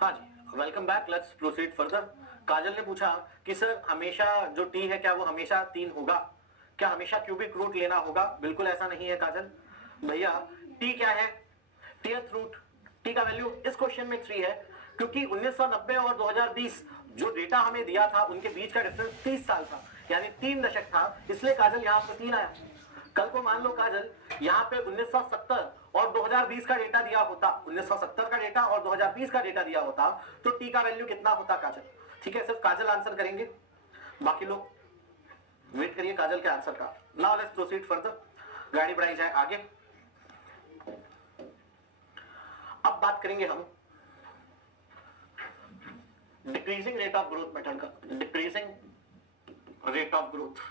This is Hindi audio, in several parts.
हाँ जी, welcome back, let's proceed further. Kajal ने पूछा कि सर हमेशा जो टी है क्या वो हमेशा 3 होगा, क्या हमेशा क्यूबिक रूट लेना होगा? बिल्कुल ऐसा नहीं है काजल भैया। टी क्या है? टीएथ रूट। टी का वैल्यू इस क्वेश्चन में 3 है क्योंकि 1990 और 2020 जो डेटा हमें दिया था उनके बीच का डिफरेंस 30 साल था, यानी 3 दशक था, इसलिए काजल यहाँ पर 3 आया। कल को मान लो काजल यहाँ पे 1970 और 2020 का डेटा दिया होता, 1970 का डेटा और 2020 का डेटा दिया होता, तो टी का वैल्यू कितना होता काजल? ठीक है, सिर्फ काजल आंसर करेंगे, बाकी लोग वेट करिए काजल के आंसर का। नाउ लेट्स प्रोसीड फर्दर, गाड़ी बढ़ाई जाए आगे। अब बात करेंगे हम decreasing rate of growth method का। डिक्रीजिंग रेट ऑफ ग्रोथ,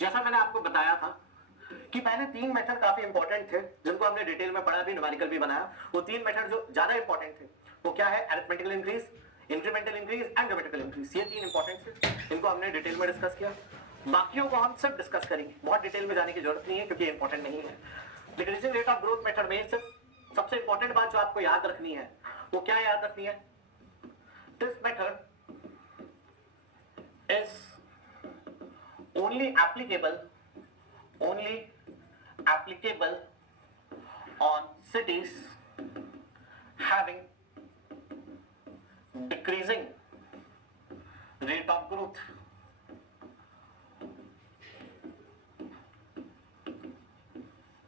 जैसा मैंने आपको बताया था कि पहले 3 मेथड काफी इंपॉर्टेंट थे जिनको हमने डिटेल में पढ़ा भी, न्यूमेरिकल भी बनाया। वो 3 मेथड जो ज्यादा इंपॉर्टेंट थे वो क्या है? Arithmetical increase, incremental increase and geometrical increase. ये 3 इंपॉर्टेंट थे, इनको हमने डिटेल में डिस्कस किया। बाकियों को हम सब डिस्कस करेंगे, बहुत डिटेल में जाने की जरूरत नहीं है क्योंकि इंपॉर्टेंट नहीं है। Decreasing rate of growth method में सिर्फ सबसे इंपॉर्टेंट बात जो आपको याद रखनी है वो क्या याद रखनी है? This method is only applicable on cities having decreasing rate of growth.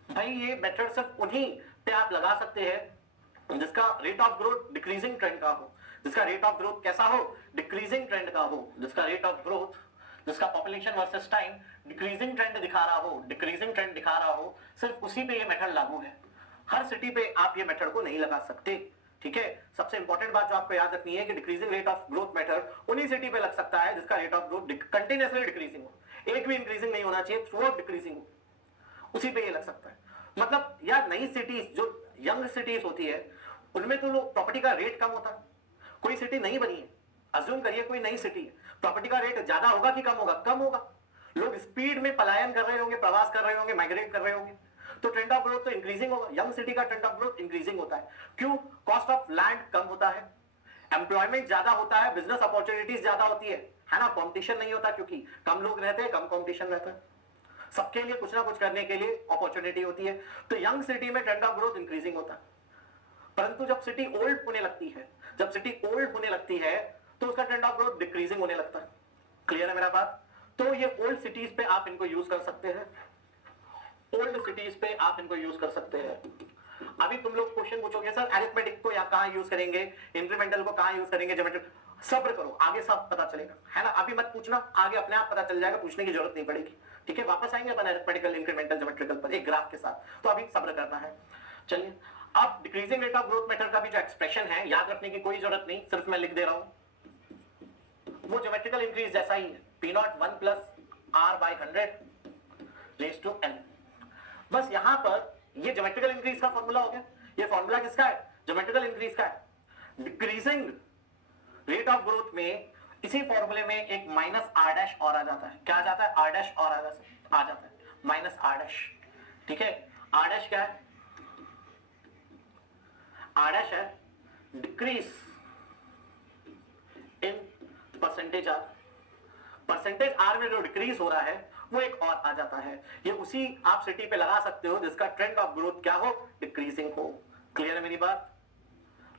भाई ये मेथड सिर्फ उन्हीं पे आप लगा सकते हैं जिसका rate of growth decreasing trend का हो, जिसका रेट ऑफ ग्रोथ कैसा हो? डिक्रीजिंग ट्रेंड का हो, जिसका रेट ऑफ ग्रोथ, जिसका population versus time decreasing trend दिखा रहा हो, डिक्रीजिंग ट्रेंड दिखा रहा हो, सिर्फ उसी पे ये मेथड लागू है। हर सिटी पे आप ये मेथड को नहीं लगा सकते। ठीक है, सबसे इंपॉर्टेंट बात जो आपको याद रखनी है कि decreasing rate of growth method उन्हीं सिटी पे लग सकता है जिसका rate of growth continuously decreasing हो, एक भी इंक्रीजिंग नहीं होना चाहिए, थ्रू आउट डिक्रीजिंग हो, उसी पे ये लग सकता है। मतलब यार नई सिटीज जो यंग सिटीज होती है उनमें तो प्रॉपर्टी का रेट कम होता है। कोई सिटी नहीं बनी है, अज्यूम करिए कोई नई सिटी है, प्रॉपर्टी का रेट ज्यादा होगा कि कम होगा? कम होगा। लोग स्पीड में पलायन कर रहे होंगे, प्रवास कर रहे होंगे, माइग्रेट कर रहे होंगे, तो ट्रेंड ऑफ ग्रोथ तो इंक्रीजिंग होगा। यंग सिटी का ट्रेंड ऑफ ग्रोथ इंक्रीजिंग होता है। क्यों? कॉस्ट ऑफ लैंड कम होता है, एम्प्लॉयमेंट ज्यादा होता है, बिजनेस अपॉर्चुनिटीज ज्यादा होती है ना? कॉम्पिटिशन नहीं होता क्योंकि कम लोग रहते हैं, कम कॉम्पिटिशन रहता है, सबके लिए कुछ ना कुछ करने के लिए अपॉर्चुनिटी होती है। तो यंग सिटी में ट्रेंड ऑफ ग्रोथ इंक्रीजिंग होता है। परंतु जब सिटी ओल्ड होने लगती है, जब सिटी ओल्ड होने लगती है तो उसका ट्रेंड ऑफ ग्रोथ डिक्रीजिंग होने लगता है। क्लियर है मेरा बात? तो ये ओल्ड सिटीज पे आप इनको यूज कर सकते हैं, ओल्ड सिटीज पे आप इनको यूज कर सकते हैं। अभी तुम लोग क्वेश्चन पूछोगे सर अरिथमेटिक को यहाँ कहां यूज करेंगे, इंक्रीमेंटल को कहां यूज करेंगे, ज्योमेट्रिक, सब्र करो आगे सब पता चलेगा, है ना? अभी मत पूछना, आगे अपने आप पता चल जाएगा, पूछने की जरूरत नहीं पड़ेगी। ठीक है, वापस आएंगे अपन अरिथमेटिकल, इंक्रीमेंटल, ज्योमेट्रिकल पर एक ग्राफ के साथ, तो अभी सब्र करना है। चलिए, अब decreasing rate of growth method का भी जो एक्सप्रेशन है याद रखने की कोई जरूरत नहीं, सिर्फ मैं लिख दे रहा हूं, वो ज्योमेट्रिकल इंक्रीज जैसा ही है, P0 1 plus R/100 raise to n। बस यहां पर ये ज्योमेट्रिकल इंक्रीज का फॉर्मूला हो गया। ये फॉर्मूला किसका है? ज्योमेट्रिकल इंक्रीज का है। डिक्रीजिंग रेट ऑफ ग्रोथ में इसी फॉर्मूले में एक माइनस R डैश और आ जाता है। क्या आ जाता है? R डैश और आ जाता है, माइनस R डैश। ठीक है, R डैश क्या है? R डैश है decrease in percentage R। Percentage R में जो डिक्रीज हो रहा है वो एक और आ जाता है। ये उसी आप सिटी पे लगा सकते हो जिसका ट्रेंड ऑफ ग्रोथ क्या हो? डिक्रीजिंग हो। क्लियर है मेरी बात?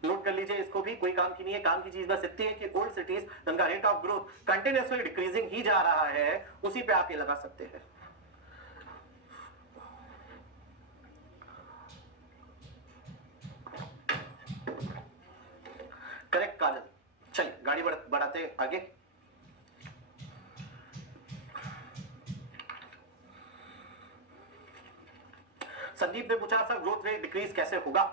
नोट कर लीजिए इसको भी, कोई काम की नहीं है। काम की चीज बस इतनी है कि ओल्ड सिटीज जिनका rate of growth continuously decreasing ही जा रहा है उसी पे आप ये लगा सकते हैं। करेक्ट काजल। चलिए गाड़ी बढ़ाते आगे। संदीप ने पूछा सर ग्रोथ रेट डिक्रीज कैसे होगा?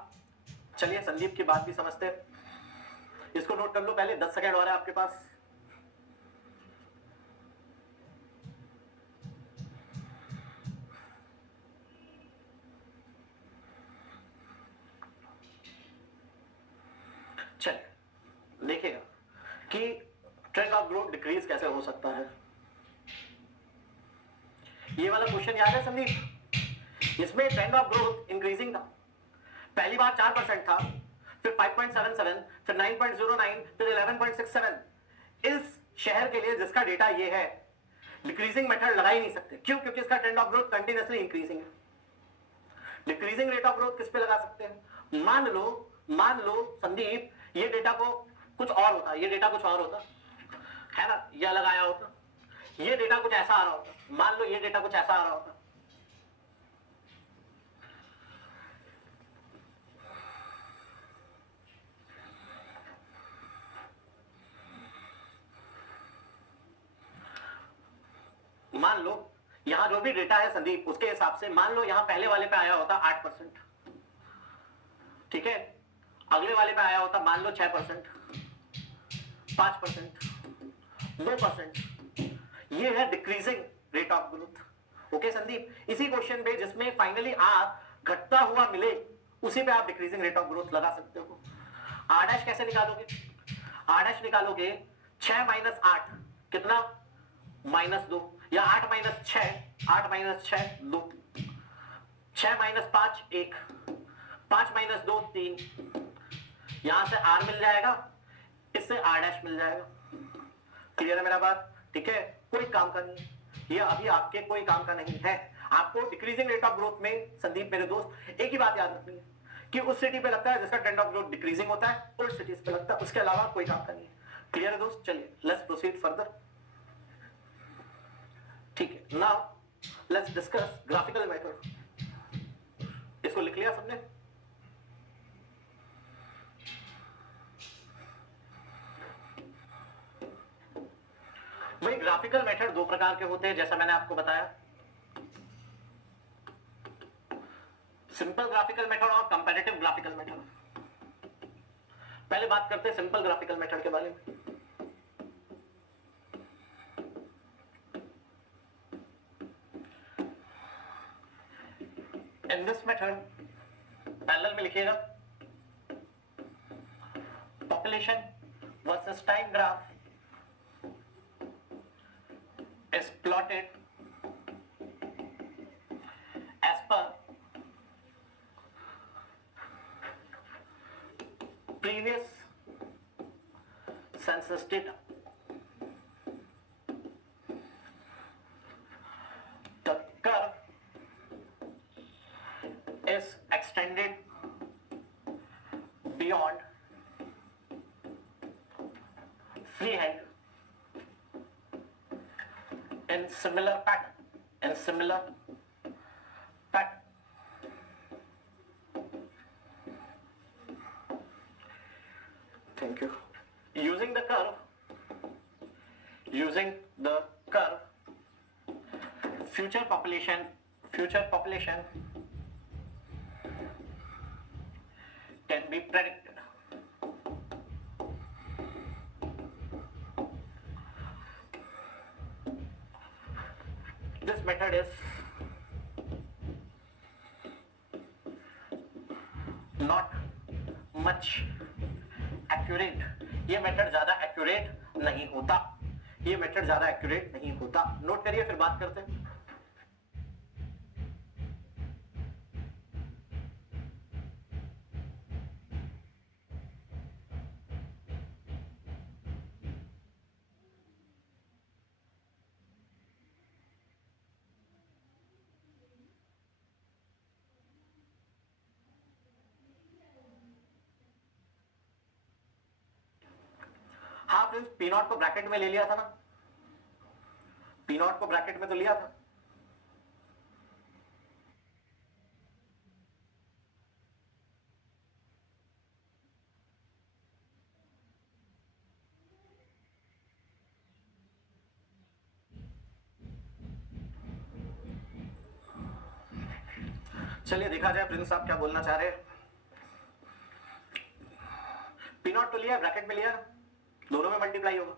चलिए संदीप की बात भी समझते हैं, इसको नोट कर लो पहले, 10 सेकेंड और है आपके पास। चलिए देखिएगा कि ट्रेंड ऑफ ग्रोथ डिक्रीज कैसे हो सकता है। ये वाला क्वेश्चन याद है संदीप? इसमें ट्रेंड ऑफ ग्रोथ इंक्रीजिंग था, पहली बार 4% था, फिर 5.77, फिर 9.09, फिर 11.67। इस शहर के लिए जिसका डेटा ये है, डिक्रीजिंग मेथड लगा ही नहीं सकते। क्यों? क्योंकि इसका trend of growth continuously increasing है। डिक्रीजिंग रेट ऑफ ग्रोथ किस पे लगा सकते हैं? मान लो संदीप, ये डेटा को कुछ और होता, ये डेटा कुछ और होता है ना, ये अलग आया होता, ये डेटा कुछ ऐसा आ रहा होता, मान लो ये डेटा कुछ ऐसा आ रहा होता, मान लो यहां जो भी डेटा है संदीप, उसके हिसाब से मान लो यहां पहले वाले पे आया होता 8%, ठीक है, अगले वाले पे आया होता मान लो 6%, 5%, 2%। ये है decreasing rate of growth. Okay Sandeep, इसी क्वेश्चन पे जिसमें फाइनली आप घटता हुआ मिले, उसी पे आप डिक्रीजिंग रेट ऑफ ग्रोथ लगा सकते हो। आर डैश कैसे निकालोगे? आर डैश निकालोगे 6 माइनस 8 कितना? -2, या 8 माइनस 6, 8 माइनस 6 2, 6 माइनस 5 1, 5 माइनस 2 3। यहां से आर मिल जाएगा, इससे आर डैश मिल जाएगा। क्लियर है मेरा बात? ठीक है, कोई काम का नहीं, ये अभी आपके कोई काम का नहीं है। आपको डिक्रीजिंग रेट ऑफ ग्रोथ में संदीप मेरे दोस्त एक ही बात याद रखनी है कि उस सिटी पे लगता है जिसका ट्रेंड ऑफ ग्रोथ डिक्रीजिंग होता है, उस सिटीज पे लगता है, उसके अलावा कोई काम का नहीं है। क्लियर है दोस्त? चलिए लेट्स प्रोसीड फर्दर। ठीक है, now let's discuss graphical method. इसको लिख लिया सबने? वही ग्राफिकल मेथड दो प्रकार के होते हैं, जैसा मैंने आपको बताया, सिंपल ग्राफिकल मेथड और कंपैरेटिव ग्राफिकल मेथड। पहले बात करते हैं सिंपल ग्राफिकल मेथड के बारे में। इन दिस मेथड पैरेलल में लिखिएगा population versus time graph is plotted as per previous census data. The curve is extended beyond freehand in similar pattern, Thank you. Using the curve, future population can be predicted. This method is not much accurate. ये मेथड ज्यादा एक्यूरेट नहीं होता, ये मेथड ज्यादा एक्यूरेट नहीं होता। नोट करिए, फिर बात करते हैं। हाँ प्रिंस, पी नॉट को ब्रैकेट में ले लिया था ना, पी नॉट को ब्रैकेट में तो लिया था। चलिए देखा जाए प्रिंस साहब क्या बोलना चाह रहे हैं। पी नॉट तो लिया, ब्रैकेट में लिया, दोनों में मल्टीप्लाई होगा।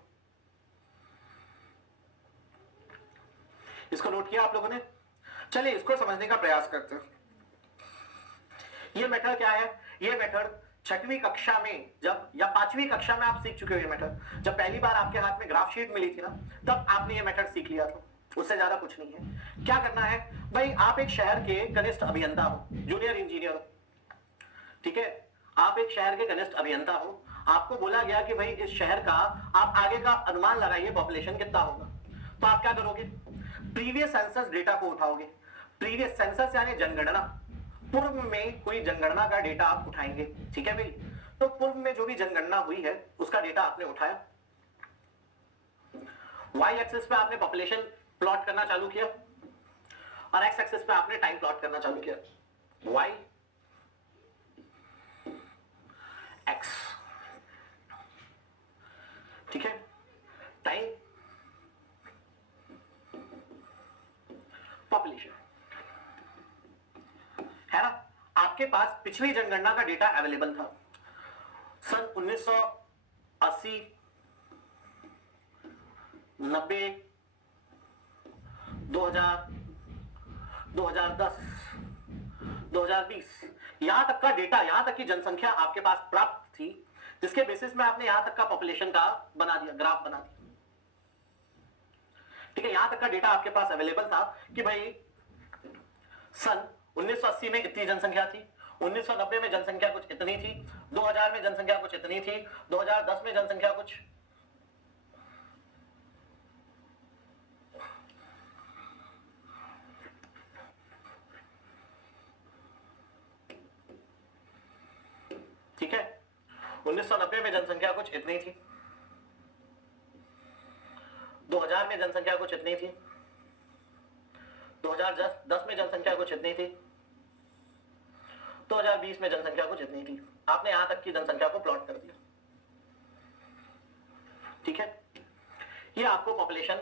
इसको नोट किया आप लोगों ने? चलिए इसको समझने का प्रयास करते हैं। ये मेथड क्या है? ये मेथड छठवीं कक्षा में जब, या पांचवी कक्षा में आप सीख चुके हो ये मेथड। जब पहली बार आपके हाथ में ग्राफ शीट मिली थी ना, तब आपने ये मेथड सीख लिया था, उससे ज्यादा कुछ नहीं है। क्या करना है भाई, आप एक शहर के कनिष्ठ अभियंता हो, जूनियर इंजीनियर हो, ठीक है, आप एक शहर के कनिष्ठ अभियंता हो, आपको बोला गया कि भाई इस शहर का आप आगे का अनुमान लगाइए पॉपुलेशन कितना होगा, तो आप क्या करोगे, प्रीवियस सेंसस डेटा को उठाओगे। प्रीवियस सेंसस यानी जनगणना, पूर्व में कोई जनगणना का डेटा आप उठाएंगे। ठीक है भाई, तो पूर्व में जो भी जनगणना हुई है उसका डेटा आपने उठाया, वाई एक्सिस पे आपने पॉपुलेशन प्लॉट करना चालू किया और एक्स एक्सिस पे आपने टाइम प्लॉट करना चालू किया, वाई एक्स, ठीक है, टाइम पॉपुलेशन, है ना। आपके पास पिछली जनगणना का डेटा अवेलेबल था, सन 1980, 90, 2000, 2010, 2020, यहां तक का डेटा, यहां तक की जनसंख्या आपके पास प्राप्त थी, जिसके बेसिस में आपने यहां तक का पॉपुलेशन का बना दिया, ग्राफ बना दिया। ठीक है, यहां तक का डेटा आपके पास अवेलेबल था कि भाई सन 1980 में इतनी जनसंख्या थी, 1990 में जनसंख्या कुछ इतनी थी, 2000 में जनसंख्या कुछ इतनी थी, 2010 में जनसंख्या कुछ, ठीक है, 1990 में जनसंख्या कुछ इतनी थी, 2000 में जनसंख्या कुछ इतनी थी, 2010 में जनसंख्या कुछ इतनी थी, 2020 में जनसंख्या कुछ इतनी थी। आपने यहां तक की जनसंख्या को प्लॉट कर दिया। ठीक है, ये आपको पॉपुलेशन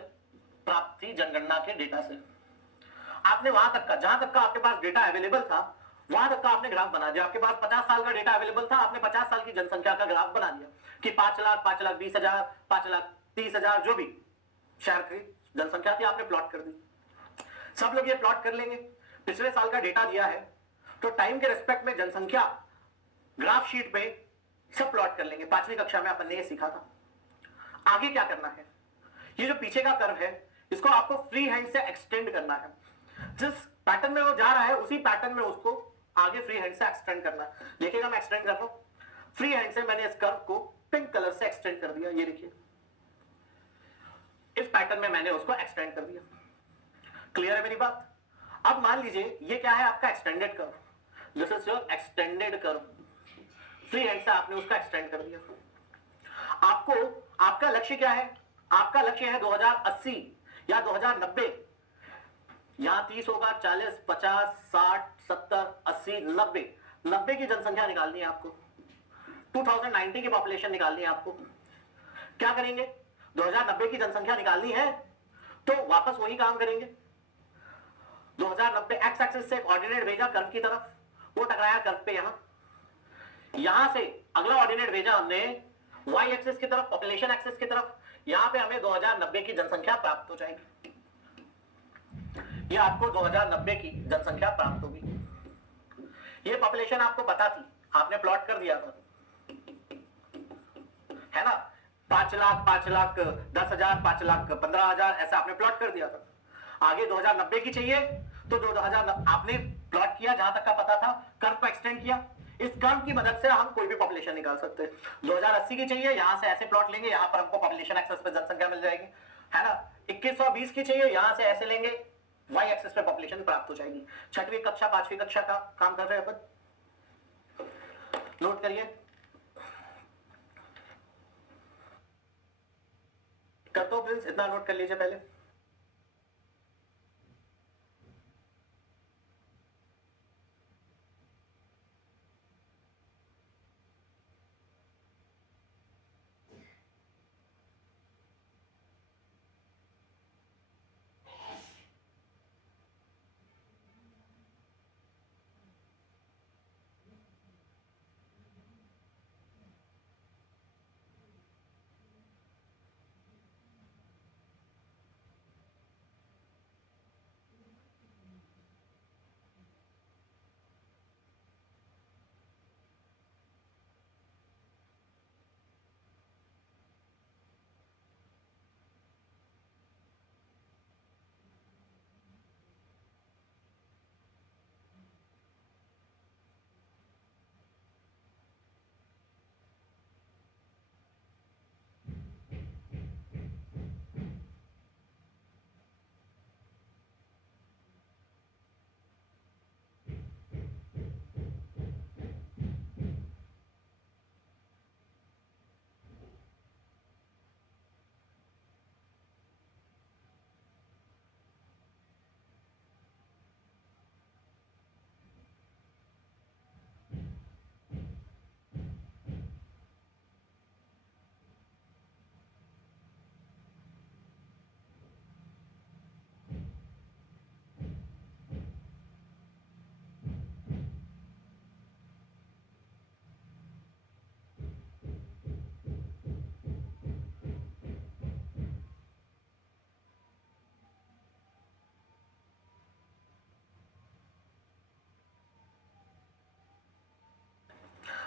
प्राप्त थी जनगणना के डेटा से। आपने वहां तक का, जहां तक का आपके पास डेटा अवेलेबल था, वहां तक का आपने ग्राफ बना दिया। आपके पास 50 साल का डेटा अवेलेबल था, आपने 50 साल की जनसंख्या का ग्राफ बना दिया कि 5 लाख, 5 लाख 20 हजार, 5 लाख 30 हजार, जो भी शहर की जनसंख्या थी, आपने प्लॉट कर दी। सब लोग ये प्लॉट कर लेंगे, पिछले साल का डेटा दिया है तो टाइम के रिस्पेक्ट में जनसंख्या ग्राफ शीट पे सब प्लॉट कर लेंगे। पांचवी कक्षा में अपन ने ये सीखा था। आगे क्या करना है, ये जो पीछे का कर्व है इसको आपको फ्री हैंड से एक्सटेंड करना है। जिस पैटर्न में वो जा रहा है उसी पैटर्न में उसको आगे फ्री हैंड से एक्सटेंड करना है। देखिएगा मैं एक्सटेंड कर रहा हूं, फ्री हैंड से मैंने इस कर्व को पिंक कलर से एक्सटेंड कर दिया। ये देखिए, इस पैटर्न में मैंने उसको एक्सटेंड कर दिया। क्लियर है मेरी बात? अब मान लीजिए ये क्या है, आपका extended curve, this is your extended curve. Free hand से आपने उसका एक्सटेंड कर दिया। आपको, आपका लक्ष्य क्या है? आपका लक्ष्य है 2080 या 2090। यहां 30 होगा, 40, 50, 60, 70, 80, 90, 90 की जनसंख्या निकालनी है आपको, 2090 की पॉपुलेशन निकालनी है आपको। क्या करेंगे? 2090 की जनसंख्या निकालनी है तो वापस वही काम करेंगे। 2090 एक्स एक्सिस से ऑर्डिनेट भेजा कर्व की तरफ, वो टकराया कर्व पे, यहां से अगला ऑर्डिनेट भेजा हमने वाई एक्सिस की तरफ, पॉपुलेशन एक्सिस की तरफ। यहां पे हमें 2090 की जनसंख्या प्राप्त हो जाएगी। ये आपको 2090 की जनसंख्या प्राप्त होगी। ये पॉपुलेशन आपको पता थी, आपने प्लॉट कर दिया था, है ना। 5 लाख, 5 लाख 10 हजार, 5 लाख 15 हजार, ऐसा आपने प्लॉट कर दिया था। आगे 2090 की चाहिए तो 2000 आपने प्लॉट किया, जहां तक का पता था, कर्व को एक्सटेंड किया। इस कर्व की मदद से हम कोई भी पॉपुलेशन निकाल सकते हैं। 2080 की चाहिए, यहां से ऐसे प्लॉट लेंगे, यहां पर हमको पॉपुलेशन एक्सेस पे जनसंख्या मिल जाएगी, है ना। 2120 की चाहिए, यहां से ऐसे लेंगे, वाई एक्सेस पे पॉपुलेशन प्राप्त हो जाएगी। छठवीं कक्षा, पांचवी कक्षा का काम कर रहे हैं अपन, नोट करिए। कर दो प्रिंस, इतना नोट कर लीजिए पहले।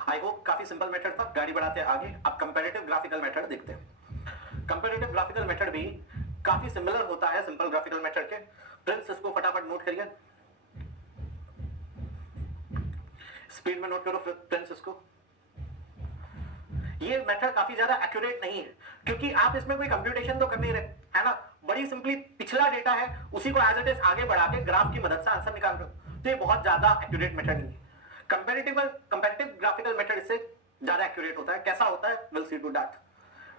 आई होप काफी सिंपल मेथड था। गाड़ी बढ़ाते हैं आगे, अब कंपैरेटिव ग्राफिकल मेथड देखते हैं। कंपैरेटिव ग्राफिकल मेथड भी काफी सिमिलर होता है सिंपल ग्राफिकल मेथड के। प्रिंस इसको फटाफट नोट करिए, स्पीड में नोट करो प्रिंस इसको। ये मेथड काफी ज्यादा एक्यूरेट नहीं है क्योंकि आप इसमें कोई कंप्यूटेशन तो कर नहीं रहे, है ना। बड़ी सिंपली पिछला डेटा है उसी को एज इट इज आगे बढ़ा के ग्राफ की मदद से आंसर निकाल रहे हो, तो ये बहुत ज्यादा एक्यूरेट मेथड नहीं है। कंपैरेटिव ग्राफिकल मेथड इससे ज्यादा एक्यूरेट होता है। कैसा होता है, विल सी टू दैट।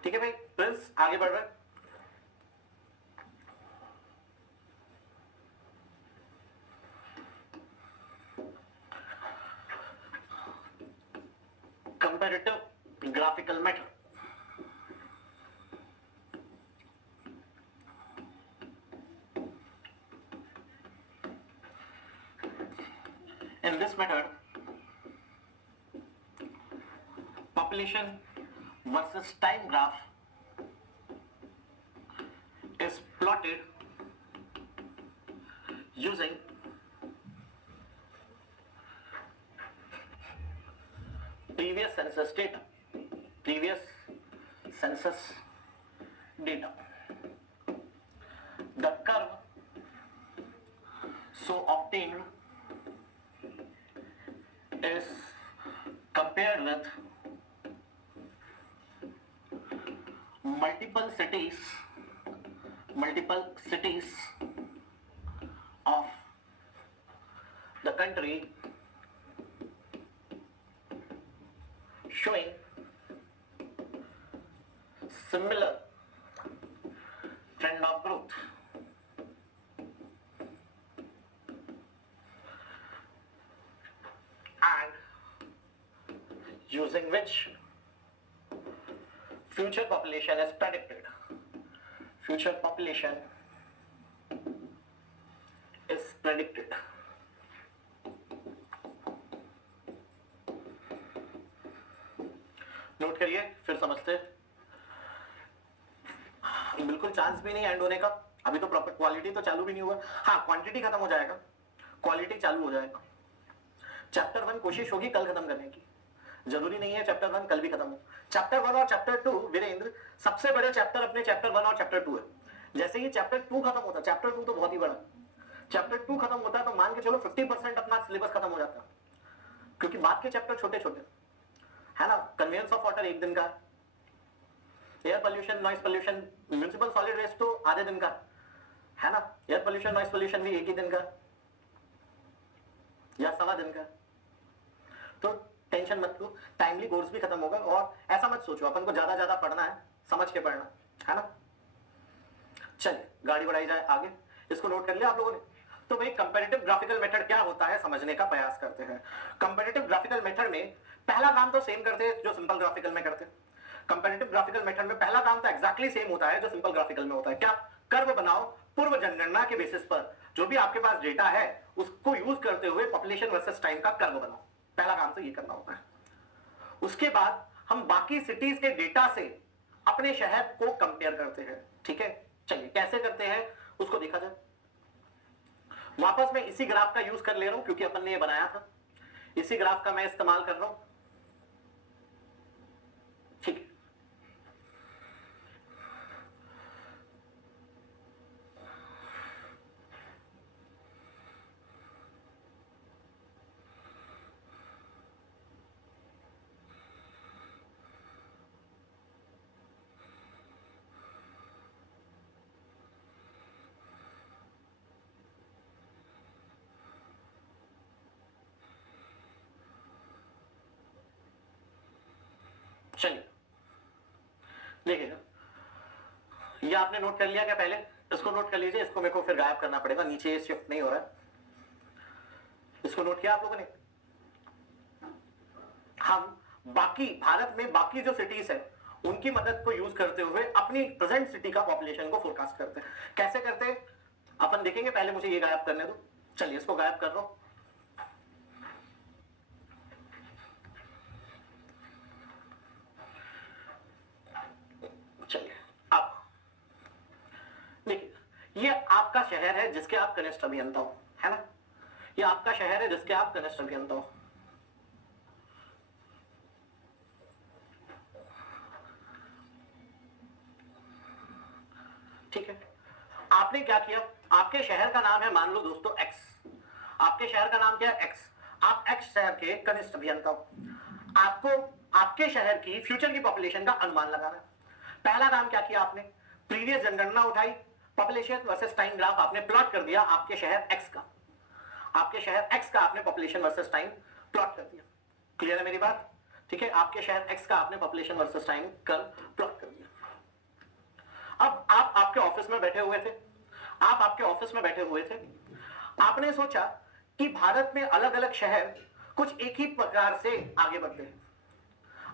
ठीक है भाई, प्रिंस आगे बढ़ रहे हैं। Comparative graphical method, in this method population versus time graph is plotted using previous census data. The curve so obtained is compared with multiple cities of the country showing similar trend of growth. And using which future population is predicted. Future population is predicted. Note करिए फिर समझते। बिल्कुल चांस भी नहीं एंड होने का, अभी तो प्रॉपर क्वालिटी तो चालू भी नहीं हुआ। हाँ, क्वांटिटी खत्म हो जाएगा, क्वालिटी चालू हो जाएगा। चैप्टर 1 कोशिश होगी कल खत्म करने की, जरूरी नहीं है चैप्टर 1 कल भी खत्म हो। चैप्टर 1 और चैप्टर 2 वीरेंद्र सबसे बड़े चैप्टर अपने चैप्टर 1 और चैप्टर 2 है। जैसे ही चैप्टर 2 खत्म होता है, चैप्टर 2 तो बहुत ही बड़ा, चैप्टर 2 खत्म होता है तो मान के चलो 50% अपना सिलेबस खत्म हो जाता है, क्योंकि बाद के चैप्टर छोटे छोटे है ना। कन्वेयंस ऑफ वाटर 1 दिन का, air pollution, noise pollution, municipal solid waste तो आधे दिन का है ना। एयर पोल्यूशन, नॉइस पोल्यूशन भी 1 ही दिन का या सवा दिन का। तो टेंशन मत लो, टाइमली कोर्स भी खत्म होगा। और ऐसा मत सोचो अपन को ज्यादा पढ़ना है, समझ के पढ़ना है ना। चलिए गाड़ी बढ़ाई जाए आगे, इसको नोट कर लिया आप लोगों ने। तो भाई कंपैरेटिव ग्राफिकल मेथड क्या होता है समझने का प्रयास करते हैं। कंपैरेटिव ग्राफिकल मेथड में पहला काम तो सेम करते हैं जो सिंपल ग्राफिकल में करते हैं। कंपैरेटिव ग्राफिकल मेथड में पहला काम तो एग्जैक्टली सेम होता है जो सिंपल ग्राफिकल में होता है। क्या? कर्व बनाओ पूर्व जनगणना के बेसिस पर, जो भी आपके पास डेटा है उसको यूज करते हुए पॉपुलेशन वर्सेस टाइम का कर्व बनाओ। पहला काम तो ये करना होता है। उसके बाद हम बाकी सिटीज के डेटा से अपने शहर को कंपेयर करते हैं। ठीक है, चलिए कैसे करते हैं उसको देखा जाए। वापस मैं इसी ग्राफ का यूज कर ले रहा हूं क्योंकि अपन ने ये बनाया था, इसी ग्राफ का मैं इस्तेमाल कर रहा हूं। ठीक है, चलिए देखिएगा, ये आपने नोट कर लिया क्या? पहले इसको नोट कर लीजिए, इसको मेरे को फिर गायब करना पड़ेगा, नीचे शिफ्ट नहीं हो रहा है। इसको नोट किया आप लोगों ने? हम बाकी भारत में बाकी जो सिटीज है उनकी मदद को यूज करते हुए अपनी प्रेजेंट सिटी का पॉपुलेशन को फोरकास्ट करते हैं। कैसे करते हैं अपन देखेंगे, पहले मुझे ये गायब करने दो। चलिए इसको गायब कर रहा हूं। चलिए अब देखिए, ये आपका शहर है जिसके आप कनिष्ठ अभियंता हो, है ना। ये आपका शहर है जिसके आप कनिष्ठ अभियंता हो। आपने क्या किया, आपके शहर का नाम है मान लो दोस्तों एक्स, आपके शहर का नाम क्या है एक्स, आप एक्स शहर के कनिष्ठ अभियंता हो, आपको आपके शहर की फ्यूचर की पॉपुलेशन का अनुमान लगाना है। पहला काम क्या किया आपने, प्रीवियस जनगणना उठाई, पॉपुलेशन वर्सेस टाइम ग्राफ आपने प्लॉट कर दिया आपके शहर एक्स का, आपके शहर एक्स का आपने पॉपुलेशन वर्सेस टाइम प्लॉट कर दिया। क्लियर है मेरी बात? ठीक है, आपके शहर एक्स का आपने पॉपुलेशन वर्सेस टाइम कर प्लॉट कर दिया। अब आप आपके ऑफिस में बैठे हुए थे, आप आपके ऑफिस में बैठे हुए थे, आपने सोचा कि भारत में अलग अलग शहर कुछ एक ही प्रकार से आगे बढ़ते हैं।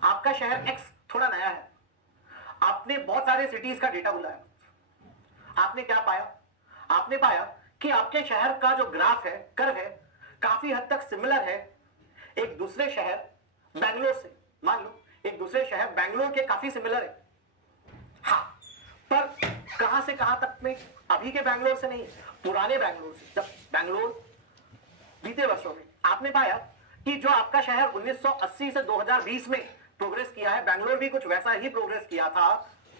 आपका शहर एक्स थोड़ा नया है, आपने बहुत सारे सिटीज का डेटा बुलाया, आपने क्या पाया, आपने पाया कि आपके शहर का जो ग्राफ है, कर्व है, काफी हद तक सिमिलर है एक दूसरे शहर बेंगलोर से। मान लो एक दूसरे शहर बेंगलोर के काफी सिमिलर है, हाँ, पर कहां से कहां तक में, अभी के बेंगलोर से नहीं, पुराने बेंगलोर से। जब बेंगलोर बीते वर्षों में आपने पाया कि जो आपका शहर 1980 से 2020 में प्रोग्रेस किया है, बेंगलोर भी कुछ वैसा ही प्रोग्रेस किया था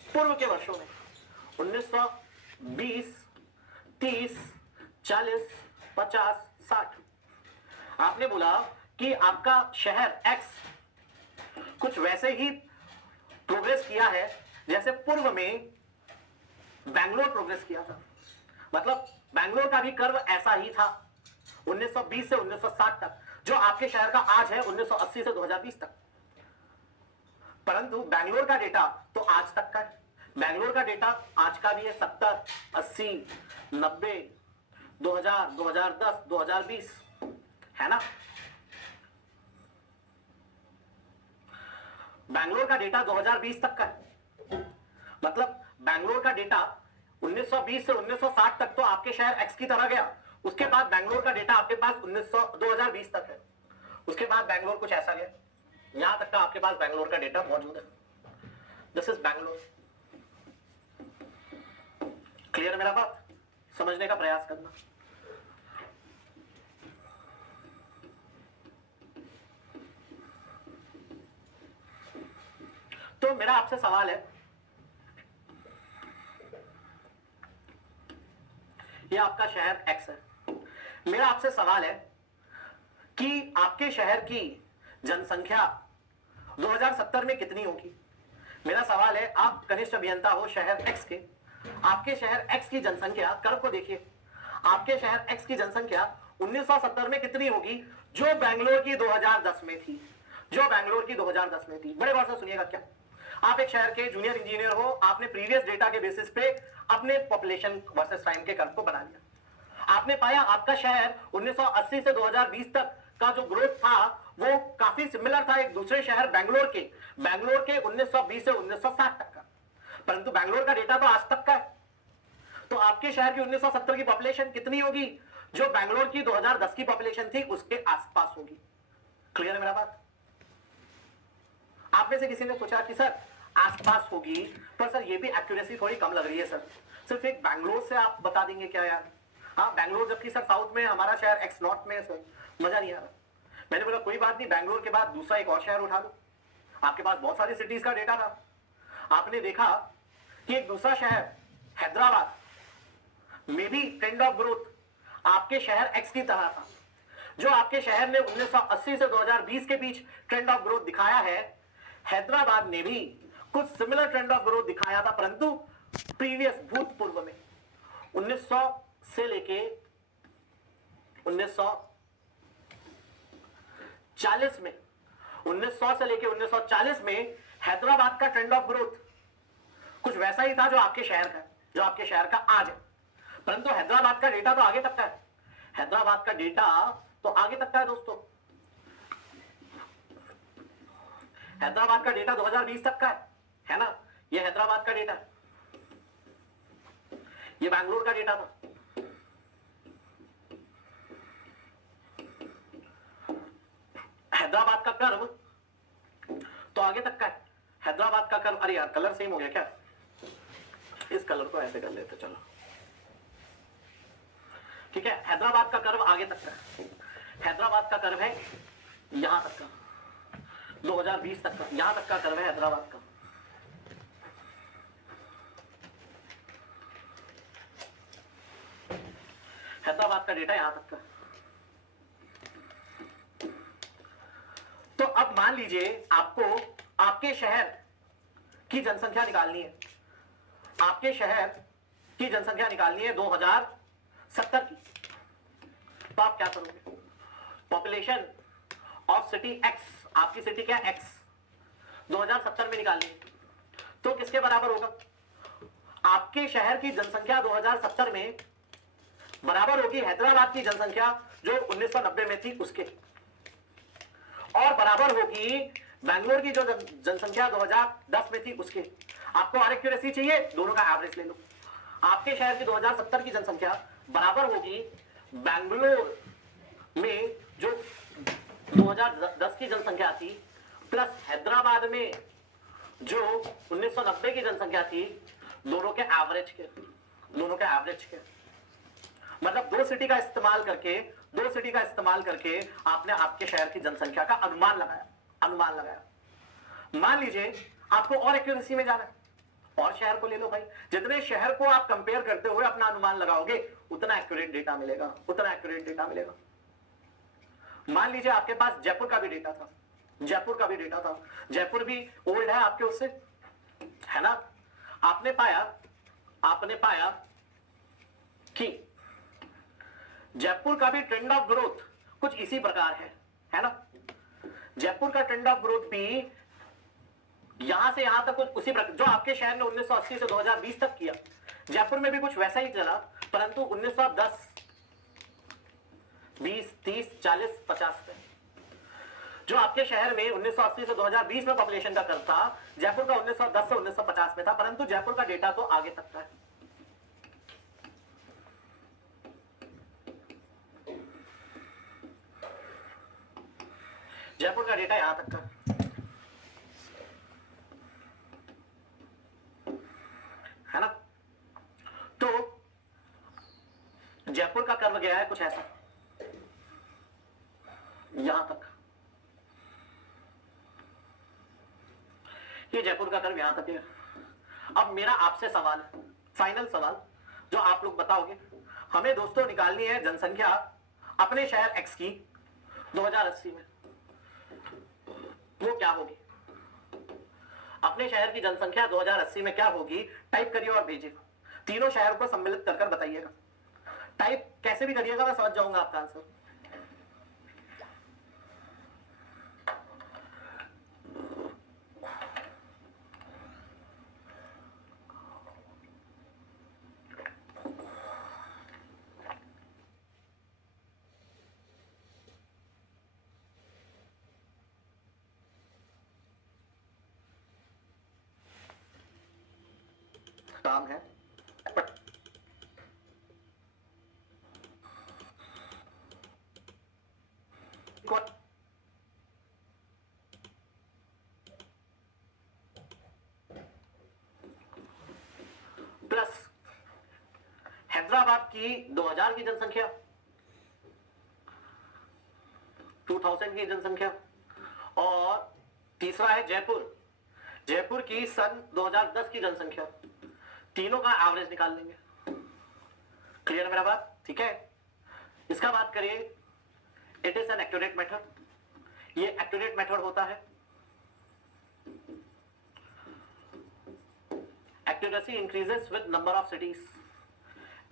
पूर्व के वर्षों में। 1920, 30, 40, 50, 60, आपने बोला कि आपका शहर एक्स कुछ वैसे ही प्रोग्रेस किया है जैसे पूर्व में बेंगलोर प्रोग्रेस किया था। मतलब बेंगलोर का भी कर्व ऐसा ही था 1920 से 1960 तक, जो आपके शहर का आज है 1980 से 2020 तक। परंतु बेंगलोर का डेटा तो आज तक का है, बेंगलोर का डेटा आज का भी है 70, 80, 90, 2000, 2010, 2020, है ना। बेंगलोर का डेटा 2020 तक का है, मतलब बेंगलोर का डेटा 1920 से 1960 तक तो आपके शहर एक्स की तरह गया, उसके बाद बेंगलोर का डेटा आपके पास 2020 तक है, उसके बाद बेंगलोर कुछ ऐसा गया, यहां तक का आपके पास बेंगलोर का डेटा मौजूद है। This is Bangalore. क्लियर है मेरा बात? समझने का प्रयास करना। तो मेरा आपसे सवाल है, ये आपका शहर एक्स है, मेरा आपसे सवाल है कि आपके शहर की जनसंख्या 2070 में कितनी होगी? मेरा सवाल है, आप कनिष्ठ अभियंता हो शहर एक्स के, आपके शहर एक्स की जनसंख्या, कर्व को देखिए, आपके शहर एक्स की जनसंख्या 1970 में कितनी होगी, जो बेंगलोर की 2010 में थी, जो बेंगलोर की 2010 में थी। बड़े बात से सुनिएगा, क्या आप एक शहर के जूनियर इंजीनियर हो, आपने प्रीवियस डेटा के बेसिस पे अपने पॉपुलेशन वर्सेस टाइम के कर्व को बना लिया, आपने पाया आपका शहर 1980 से 2020 तक का जो ग्रोथ था वो काफी सिमिलर था एक दूसरे शहर बेंगलोर के 1920 से 1960 तक का, परंतु बेंगलोर का डेटा तो आज तक का है। तो आपके शहर की 1970 की पॉपुलेशन कितनी होगी, जो बेंगलोर की 2010 की पॉपुलेशन थी उसके आसपास होगी। क्लियर है मेरा बात? आप में से किसी ने पूछा कि सर आसपास होगी, पर सर ये भी एक्यूरेसी थोड़ी कम लग रही है सर, सिर्फ एक बेंगलोर से आप बता देंगे क्या यार? हाँ बेंगलोर, जबकि सर साउथ में, हमारा शहर एक्स नॉर्थ में है सर, मजा नहीं आ रहा। मैंने बोला कोई बात नहीं, बेंगलोर के बाद दूसरा एक और शहर उठा लो, आपके पास बहुत सारी सिटीज का डेटा था, आपने देखा कि एक दूसरा शहर हैदराबाद में भी ट्रेंड ऑफ ग्रोथ आपके शहर एक्स की तरह था, जो आपके शहर ने 1980 से 2020 के बीच ट्रेंड ऑफ ग्रोथ दिखाया है, हैदराबाद ने भी कुछ सिमिलर ट्रेंड ऑफ ग्रोथ दिखाया था, परंतु प्रीवियस भूतपूर्व में 1900 से लेके 1940 में, 1900 से लेके 1940 में हैदराबाद का ट्रेंड ऑफ ग्रोथ कुछ वैसा ही था जो आपके शहर का, जो आपके शहर का आज है, परंतु हैदराबाद का डेटा तो आगे तक का है, हैदराबाद का डेटा तो आगे तक का है दोस्तों, हैदराबाद का डेटा 2020 तक का है ना। ये हैदराबाद का डेटा, ये बैंगलोर का डेटा था, हैदराबाद का कर्व तो आगे तक का है, हैदराबाद का कर्व, अरे यार कलर सेम हो गया क्या, इस कलर को ऐसे कर लेते चलो, ठीक है। हैदराबाद का कर्व आगे तक का है, हैदराबाद का कर्व है यहां तक का, 2020 तक का, यहां तक का कर्व है हैदराबाद का। हैदराबाद का डेटा यहां तक का। तो अब मान लीजिए आपको आपके शहर की जनसंख्या निकालनी है, आपके शहर की जनसंख्या निकालनी है 2070 की। तो आप क्या करोगे? पॉपुलेशन ऑफ सिटी एक्स, आपकी सिटी क्या एक्स 2070 में निकालनी है, तो किसके बराबर होगा? आपके शहर की जनसंख्या 2070 में बराबर होगी हैदराबाद की जनसंख्या जो 1990 में थी उसके, और बराबर होगी बेंगलोर की जो जनसंख्या 2010 में थी उसके। आपको और एक्यूरेसी चाहिए, दोनों का एवरेज ले लो। आपके शहर की 2070 की जनसंख्या बराबर होगी बेंगलोर में जो 2010 की जनसंख्या थी प्लस हैदराबाद में जो 1990 की जनसंख्या थी, दोनों के एवरेज के, दोनों के एवरेज के। मतलब दो सिटी का इस्तेमाल करके, दो सिटी का इस्तेमाल करके आपने आपके शहर की जनसंख्या का अनुमान लगाया, अनुमान लगाया। मान लीजिए आपको और एक्यूरेसी में जाना है, और शहर को ले लो भाई। जितने शहर को आप कंपेयर करते हुए अपना अनुमान लगाओगे उतना एक्यूरेट डेटा मिलेगा, उतना एक्यूरेट डेटा मिलेगा। मान लीजिए आपके पास जयपुर का भी डेटा था, जयपुर का भी डेटा था, जयपुर भी ओल्ड है आपके उससे, है ना। आपने पाया कि जयपुर का भी ट्रेंड ऑफ ग्रोथ कुछ इसी प्रकार है ना। जयपुर का ट्रेंड ऑफ ग्रोथ भी यहां से यहां तक कुछ उसी प्रकार जो आपके शहर ने 1980 से 2020 तक किया, जयपुर में भी कुछ वैसा ही चला, परंतु 1910 20 30 40 50 पे जो आपके शहर में 1980 से 2020 में पॉपुलेशन का कर्व था, जयपुर का 1910 से 1950 में था, परंतु जयपुर का डेटा तो आगे तक का है। जयपुर का डेटा यहां तक का है ना। तो जयपुर का कर्व गया है कुछ ऐसा यहां तक, ये जयपुर का कर्व यहां तक है। अब मेरा आपसे सवाल है, फाइनल सवाल जो आप लोग बताओगे, हमें दोस्तों निकालनी है जनसंख्या अपने शहर एक्स की 2080 में, वो क्या होगी? अपने शहर की जनसंख्या 2080 में क्या होगी? टाइप करिए और भेजिए, तीनों शहरों को सम्मिलित कर कर बताइएगा। टाइप कैसे भी करिएगा, मैं समझ जाऊंगा आपका आंसर। काम है प्लस हैदराबाद की 2000 की जनसंख्या, 2000 की जनसंख्या, और तीसरा है जयपुर, जयपुर की सन 2010 की जनसंख्या, तीनों का एवरेज निकाल लेंगे। क्लियर है मेरा बात? ठीक है। इसका बात करिए, it is an accurate method, ये एक्यूरेट मेथड होता है। Accuracy increases with number of cities,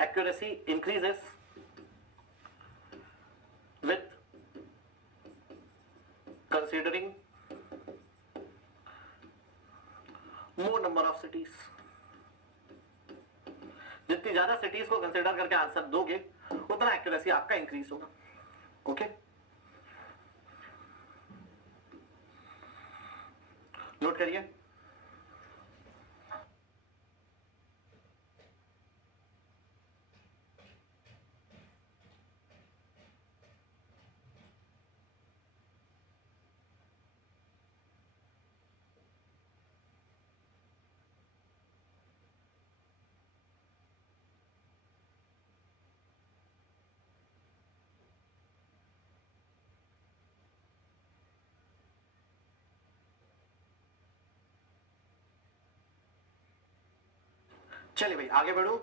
accuracy increases with considering more number of cities. जितनी ज्यादा सिटीज को कंसीडर करके आंसर दोगे उतना एक्यूरेसी आपका इंक्रीज होगा। ओके, नोट करिए। चलिए भाई आगे बढ़ू।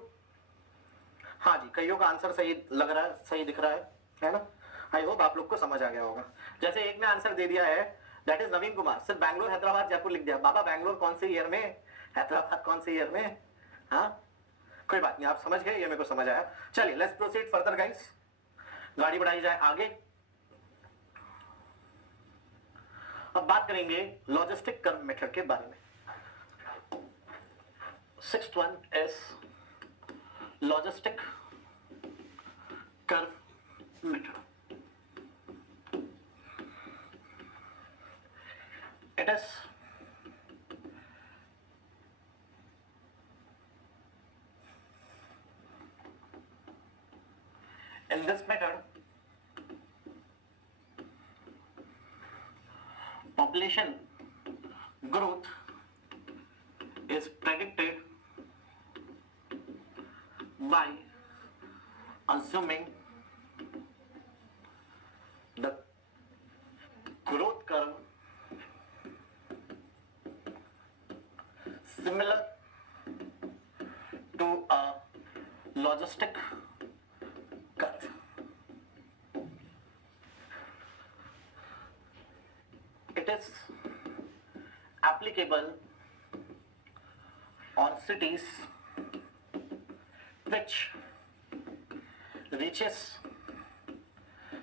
हाँ जी, कईयों का आंसर सही लग रहा है, सही दिख रहा है ना? आई होप आप लोग को समझ आ गया होगा। जैसे एक ने आंसर दे दिया है, दैट इज नवीन कुमार, सिर्फ बैंगलोर हैदराबाद जयपुर लिख दिया। बाबा बैंगलोर कौन से ईयर में, हैदराबाद कौन से ईयर में? हाँ कोई बात नहीं, आप समझ गए, ये मेरे को समझ आया। चलिए लेट्स प्रोसीड फर्दर गाइस, गाड़ी बढ़ाई जाए आगे। अब बात करेंगे लॉजिस्टिक कर्व मेथड के बारे में। Sixth one is logistic curve method. It is in this method population growth is predicted by assuming the growth curve similar to a logistic curve. It is applicable on cities which reaches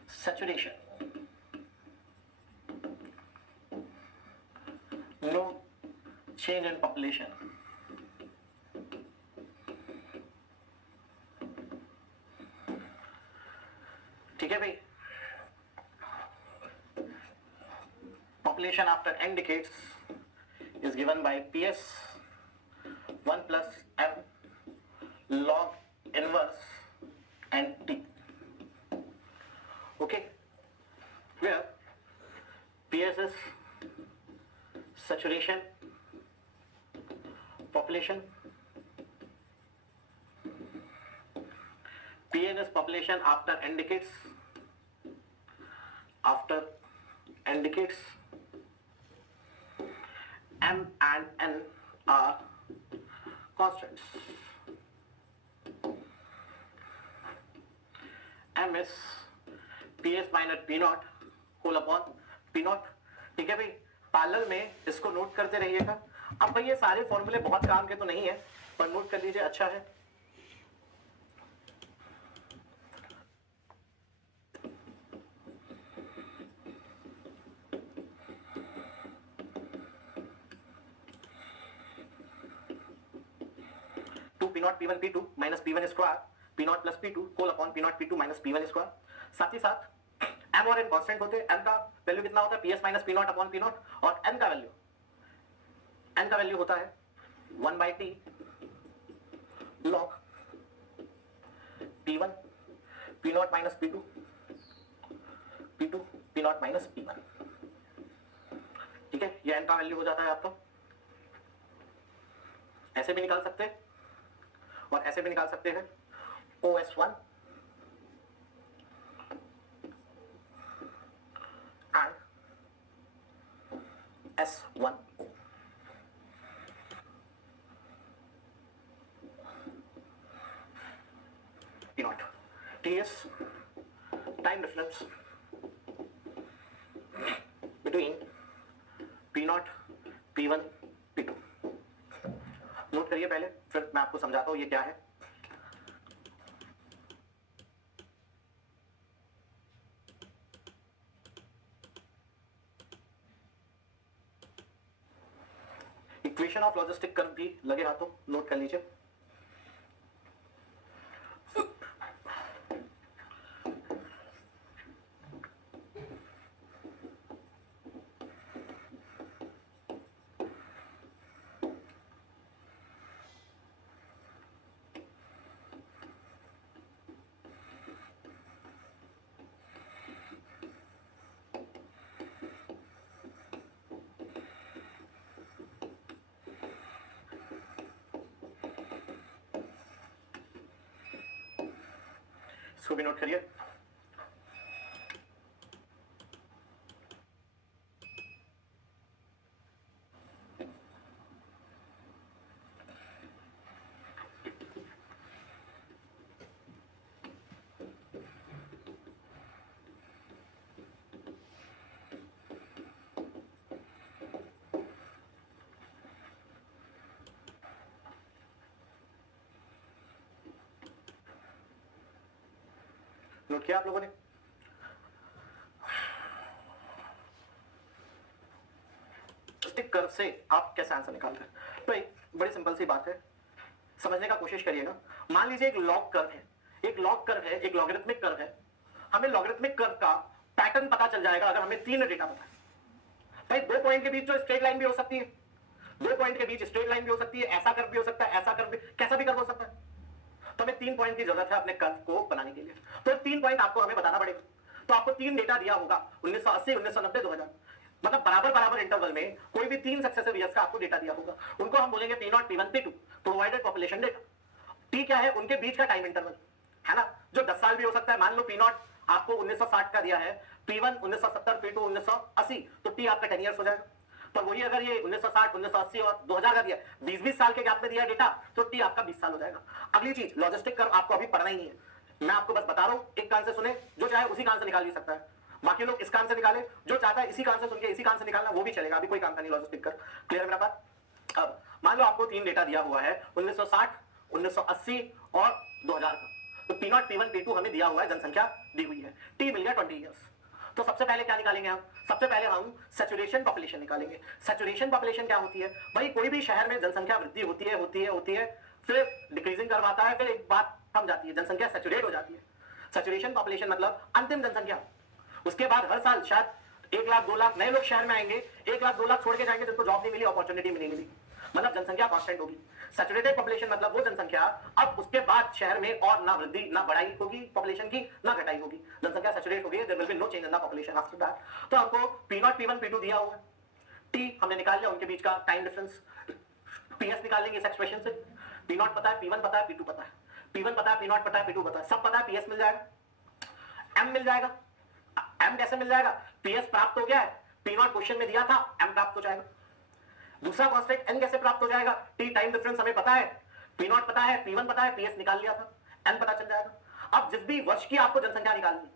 saturation, no change in population, ठीक है भाई? Population after n decades is given by PS 1 plus m log inverse nt. Okay, where PS is saturation population, PN is population after n decades, after n decades, m and n are constants. m is ps minus p naught whole upon p naught, ठीक है भाई? पैरेलल में इसको नोट करते रहिएगा। अब भाई ये सारे फॉर्मूले बहुत काम के तो नहीं है, पर नोट कर लीजिए, अच्छा है। P naught P1 P2 minus P1 square P naught plus P2 whole upon P naught P2 minus P1 square. साथ ही साथ m और n कांस्टेंट होते हैं, m का वैल्यू कितना होता है? PS minus P naught upon P naught, और n का वैल्यू होता है 1 by t log P1 P naught minus P2 P2 P naught minus P1, ठीक है? ये n का वैल्यू हो जाता है आपका। ऐसे भी निकाल सकते हैं और ऐसे भी निकाल सकते हैं, OS1 and S1O। P naught T is time difference between P naught P1 P2। Note करिए पहले, फिर मैं आपको समझाता हूं ये क्या है। इक्वेशन ऑफ लॉजिस्टिक कर्व भी लगे हाथों, नोट कर लीजिए। इसको भी नोट करिए। नोट किया आप लोगों ने? स्टिक कर्व से आप कैसे आंसर निकालते हैं? तो एक बड़ी सिंपल सी बात है, समझने का कोशिश करिएगा। मान लीजिए एक लॉग कर्व है, एक लॉग कर्व है, एक लॉगरिथमिक कर्व है। हमें लॉगरिथमिक कर्व का पैटर्न पता चल जाएगा अगर हमें 3 डेटा पता है। भाई 2 पॉइंट के बीच जो स्ट्रेट लाइन भी हो सकती है, 2 पॉइंट के बीच स्ट्रेट लाइन भी हो सकती है, ऐसा कर्व भी हो सकता है, ऐसा कर्व भी, कैसा भी कर्व हो सकता है। तो हमें 3 पॉइंट की जरूरत है अपने कर्व को बनाने के लिए। तो 3 पॉइंट आपको हमें बताना पड़ेगा। तो आपको 3 डेटा दिया होगा 1980, 1990, 2000, मतलब बराबर बराबर इंटरवल में कोई भी 3 सक्सेसिव ईयर्स का आपको डेटा दिया होगा। उनको हम बोलेंगे P0, P1, P2, provided population data. T क्या है? उनके बीच का टाइम इंटरवल, है ना, जो 10 साल भी हो सकता है। मान लो P0 आपको 1960 का दिया है, P1 1970, P2 1980, तो T आपका 10 ईयर्स हो जाएगा। पर वही अगर ये 1960, 1980 और 2000 का दिया, 20-20 साल के गैप में दिया डेटा, तो T आपका 20 साल हो जाएगा। अगली चीज, लॉजिस्टिक कर्व आपको अभी पढ़ना ही नहीं है, मैं आपको बस बता रहा हूं। एक कान से सुने, जो चाहे उसी कान से निकाल भी सकता है। बाकी लोग इस कान से निकाले, जो चाहता है इसी कान से सुन के इसी कान से निकालना, वो भी चलेगा। अभी कोई काम का नहीं लॉजिस्टिक कर्व। क्लियर है मेरा बात? अब मान लो आपको 3 डेटा दिया हुआ है 1960, 1980 और 2000 का। तो P0, P1, P2 हमें दिया हुआ है, जनसंख्या दी हुई है, T मिल गया 20 ईयर्स। तो सबसे पहले क्या निकालेंगे हम? सबसे पहले हम सैचुरेशन पॉपुलेशन निकालेंगे। सैचुरेशन पॉपुलेशन क्या होती है भाई? कोई भी शहर में जनसंख्या वृद्धि होती है, फिर डिक्रीजिंग कर्व आता है, फिर एक बात थम जाती है, जनसंख्या सैचुरेट हो जाती है। सैचुरेशन पॉपुलेशन मतलब अंतिम जनसंख्या। उसके बाद हर साल शायद 1 लाख 2 लाख नए लोग शहर में आएंगे, 1 लाख 2 लाख छोड़ के जाएंगे जिनको जॉब नहीं मिली, अपॉर्चुनिटी नहीं मिली, मतलब जनसंख्या कांस्टेंट होगी। सैचुरेटेड पॉपुलेशन मतलब वो जनसंख्या अब उसके बाद शहर में और ना वृद्धि ना बढ़ाई होगी पॉपुलेशन की, ना घटाई होगी, जनसंख्या सैचुरेट हो गई, there will be no change in the population after that. तो हमको P0, P1, P2 दिया हुआ है, T हमने निकाल लिया, उनके बीच का टाइम डिफरेंस, PS निकाल लेंगे इस एक्सप्रेशन से। P0 पता है, P1 पता है, P2 पता है, P1 पता है, P0 पता है, P2 पता है, सब पता है, PS मिल जाएगा, M मिल जाएगा। M कैसे मिल जाएगा? PS प्राप्त हो गया है, P0 क्वेश्चन में दिया था, M प्राप्त हो जाएगा। दूसरा कांस्टेंट N कैसे प्राप्त हो जाएगा? T टाइम डिफरेंस हमें पता है, P0 पता है, P1 पता है, PS निकाल लिया था, N पता चल जाएगा। अब जिस भी वर्ष की आपको जनसंख्या निकालनी है,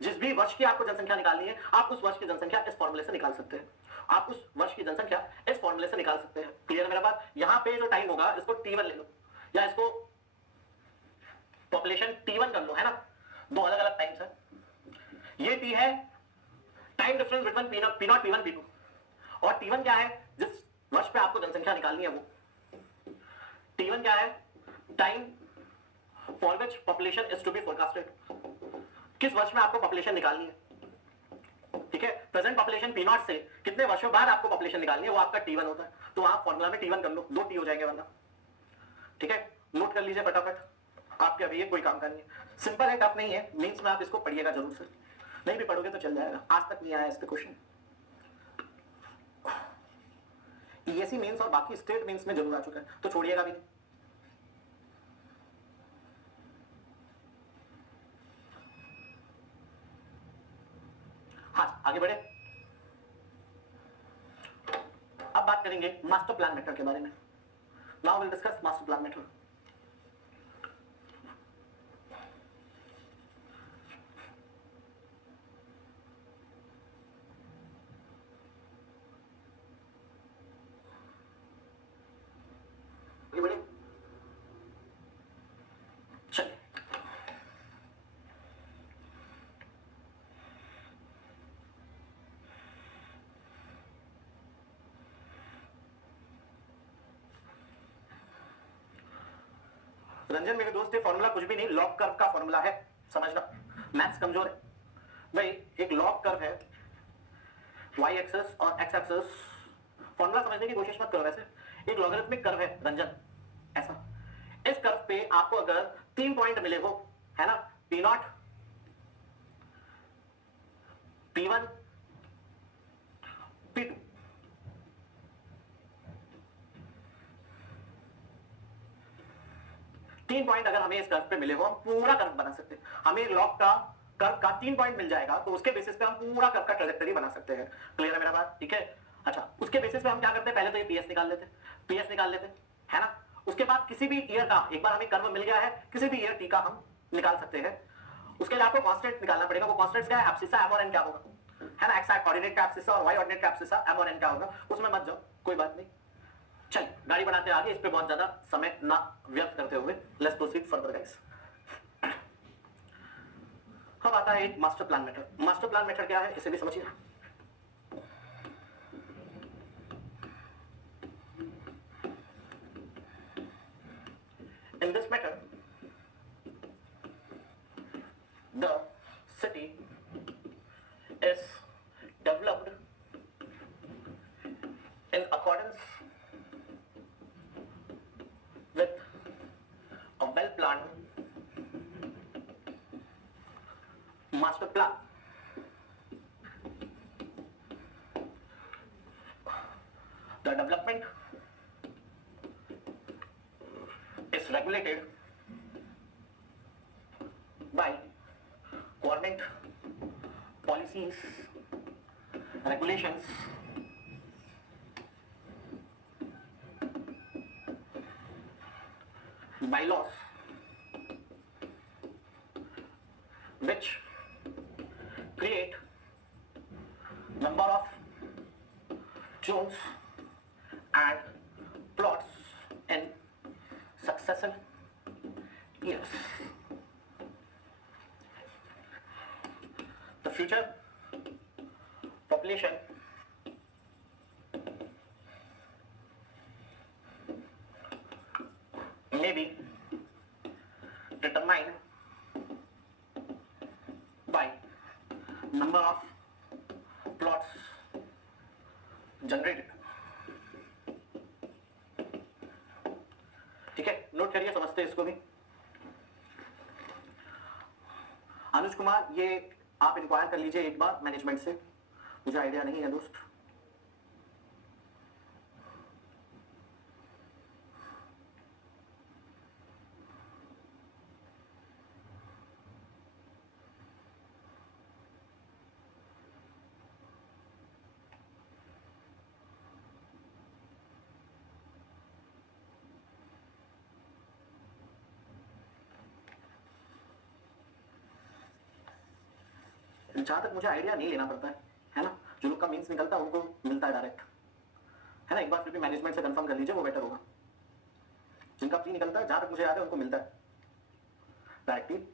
जिस भी वर्ष की आपको जनसंख्या निकालनी है, आप उस वर्ष की जनसंख्या इस फॉर्मूले से निकाल सकते हैं। आप उस वर्ष की जनसंख्या इस फॉर्मूले से निकाल सकते हैं। क्लियर है मेरा बात? यहां पे जो टाइम होगा, इसको T1 ले लो, या इसको पॉपुलेशन T1 कर लो, है ना, दो अलग अलग टाइम्स है। ये T है time difference between P0, P1, P2, और T1 क्या है? जिस वर्ष पे आपको जनसंख्या निकालनी है वो। T1 क्या है? Time for which population is to be forecasted, किस वर्ष में आपको पॉपुलेशन निकालनी है। ठीक है, प्रेजेंट पॉपुलेशन P0 से कितने वर्षों बाद आपको पॉपुलेशन निकालनी है, वो आपका T1 होता है। तो आप फॉर्मूला में T1 कर लो, 2 T हो जाएंगे वरना। ठीक है, नोट कर लीजिए फटाफट, आपके अभी ये कोई काम का नहीं है, सिंपल है, टफ नहीं है। मींस में आप इसको पढ़िएगा जरूर से, नहीं भी पढ़ोगे तो चल जाएगा, आज तक नहीं आया इस पे क्वेश्चन। ESE मेंस और बाकी स्टेट मेंस में जरूर आ चुका है, तो छोड़िएगा भी नहीं। हाँ, आगे बढ़े। अब बात करेंगे मास्टर प्लान मेथड के बारे में। Now will discuss master plan method. Ranjan मेरे दोस्त, ये फॉर्मूला कुछ भी नहीं, लॉग कर्व का फॉर्मूला है, समझना, मैथ्स कमजोर है भाई। एक लॉग कर्व है, वाई एक्सिस और एक्स एक्सिस, फॉर्मूला समझने की कोशिश मत करो। वैसे एक लॉगरिथमिक कर्व है रंजन, ऐसा। इस कर्व पे आपको अगर 3 पॉइंट मिले हो, है ना, P0, P1, P2, तीन पॉइंट अगर हमें इस कर्व पे मिले हो, हम पूरा कर्व बना सकते हैं। हमें लॉग का कर्व का 3 पॉइंट मिल जाएगा, तो उसके बेसिस पे हम पूरा कर्व का ट्रैजेक्टरी बना सकते हैं। क्लियर है मेरा बात? ठीक है, अच्छा, उसके बेसिस पे हम क्या करते हैं, पहले तो ये PS निकाल लेते, है ना। उसके बाद किसी भी ईयर का, एक बार हमें कर्व मिल गया है, किसी भी ईयर T का हम निकाल सकते हैं। उसके लिए आपको कांस्टेंट निकालना पड़ेगा। वो कांस्टेंट्स क्या है? एब्सिसा, M और N क्या होगा, है ना, एक्स कोऑर्डिनेट का एब्सिसा और वाई ऑर्डिनेट का एब्सिसा, M और N क्या होगा, उसमें मत जाओ, कोई बात नहीं। चल गाड़ी बढ़ाते आगे, इस पे बहुत ज्यादा समय ना व्यर्थ करते हुए, लेट्स प्रोसीड फर्दर गाइस। अब आता है एक master plan method. Master plan method क्या है इसे भी समझिए। In this method, the city is developed in accordance with a well-planned master plan. The development is regulated by government policies, regulations, bylaws, which create number of zones and plots in successive years. The future population may be determined by number of plots generated. ठीक है, नोट करिए, समझते हैं इसको भी। अनुज कुमार, ये आप इंक्वायर कर लीजिए एक बार मैनेजमेंट से, मुझे आइडिया नहीं है दोस्त। जहां तक मुझे आइडिया नहीं लेना पड़ता है ना, जो लोग का मीन्स निकलता है उनको मिलता है डायरेक्ट, है ना। एक बार फिर भी मैनेजमेंट से कंफर्म कर लीजिए, वो बेटर होगा। जिनका प्री निकलता है, जहां तक मुझे याद है, उनको मिलता है डायरेक्टली।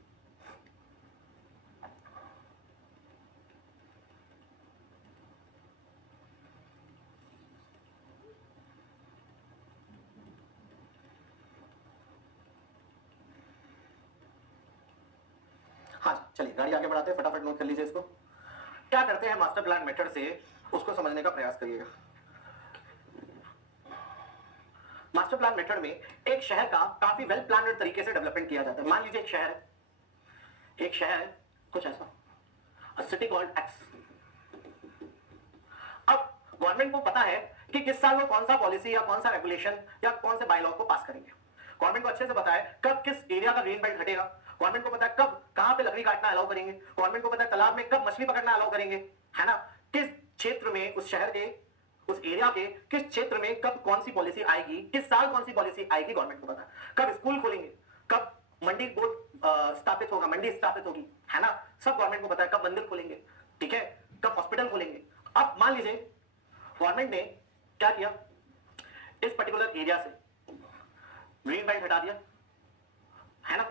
हाँ चलिए, गाड़ी आगे बढ़ाते हैं, फटाफट नोट कर लीजिए इसको। क्या करते हैं मास्टर प्लान मेथड से, उसको समझने का प्रयास करिएगा। मास्टर प्लान मेथड में एक शहर का काफी वेल प्लान्ड तरीके से डेवलपमेंट किया जाता है। मान लीजिए एक शहर है कुछ ऐसा, a city called X। अब गवर्नमेंट को पता है कि किस साल वो कौन सा पॉलिसी या कौन सा रेगुलेशन या कौन से बायलॉ को पास करेंगे। गवर्नमेंट को अच्छे से पता है कब किस एरिया का ग्रीन बेल्ट हटेगा, गवर्नमेंट को पता है कब कहां पे लकड़ी काटना अलाउ करेंगे, गवर्नमेंट को पता है तालाब में कब मछली पकड़ना अलाउ करेंगे, है ना। किस क्षेत्र में, उस शहर के, उस एरिया के किस क्षेत्र में कब कौन सी पॉलिसी आएगी, किस साल कौन सी पॉलिसी आएगी, गवर्नमेंट को पता है। कब स्कूल खोलेंगे, कब मंडी बोर्ड स्थापित होगा, मंडी स्थापित होगी, है ना, सब गवर्नमेंट को पता है। कब मंदिर खोलेंगे, ठीक है, कब हॉस्पिटल खोलेंगे। अब मान लीजिए गवर्नमेंट ने क्या किया, इस पर्टिकुलर एरिया से ग्रीन बेल्ट हटा दिया, है ना,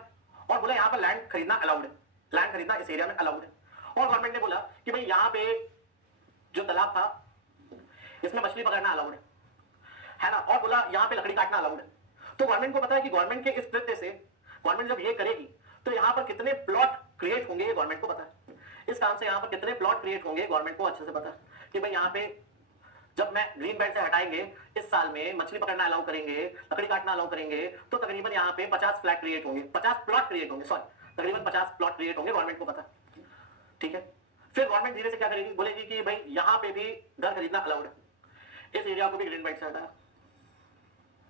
और बोला यहां पर लैंड खरीदना अलाउड है, लैंड खरीदना इस एरिया में अलाउड है। और गवर्नमेंट ने बोला कि भाई यहां पे जो तालाब था इसमें मछली पकड़ना अलाउड है ना, और बोला यहां पे लकड़ी काटना अलाउड है। तो गवर्नमेंट को पता है कि गवर्नमेंट के इस कृत्य से गवर्नमेंट जब ये करेगी तो यहां पर कितने प्लॉट क्रिएट होंगे, ये गवर्नमेंट को पता है। इस काम से यहां पर कितने प्लॉट क्रिएट होंगे गवर्नमेंट को अच्छे से पता है कि भाई यहां पे जब मैं ग्रीन बेल्ट से हटाएंगे, इस साल में मछली पकड़ना अलाउ करेंगे, लकड़ी काटना अलाउ करेंगे, तो तकरीबन यहाँ पे 50 फ्लैट क्रिएट होंगे, 50 प्लॉट क्रिएट होंगे, सॉरी, तकरीबन 50 प्लॉट क्रिएट होंगे, गवर्नमेंट को पता, ठीक है। फिर गवर्नमेंट धीरे से क्या करेगी, बोलेगी कि भाई यहाँ पे भी घर खरीदना अलाउड है, इस एरिया को भी ग्रीन बेल्ट से हटाया,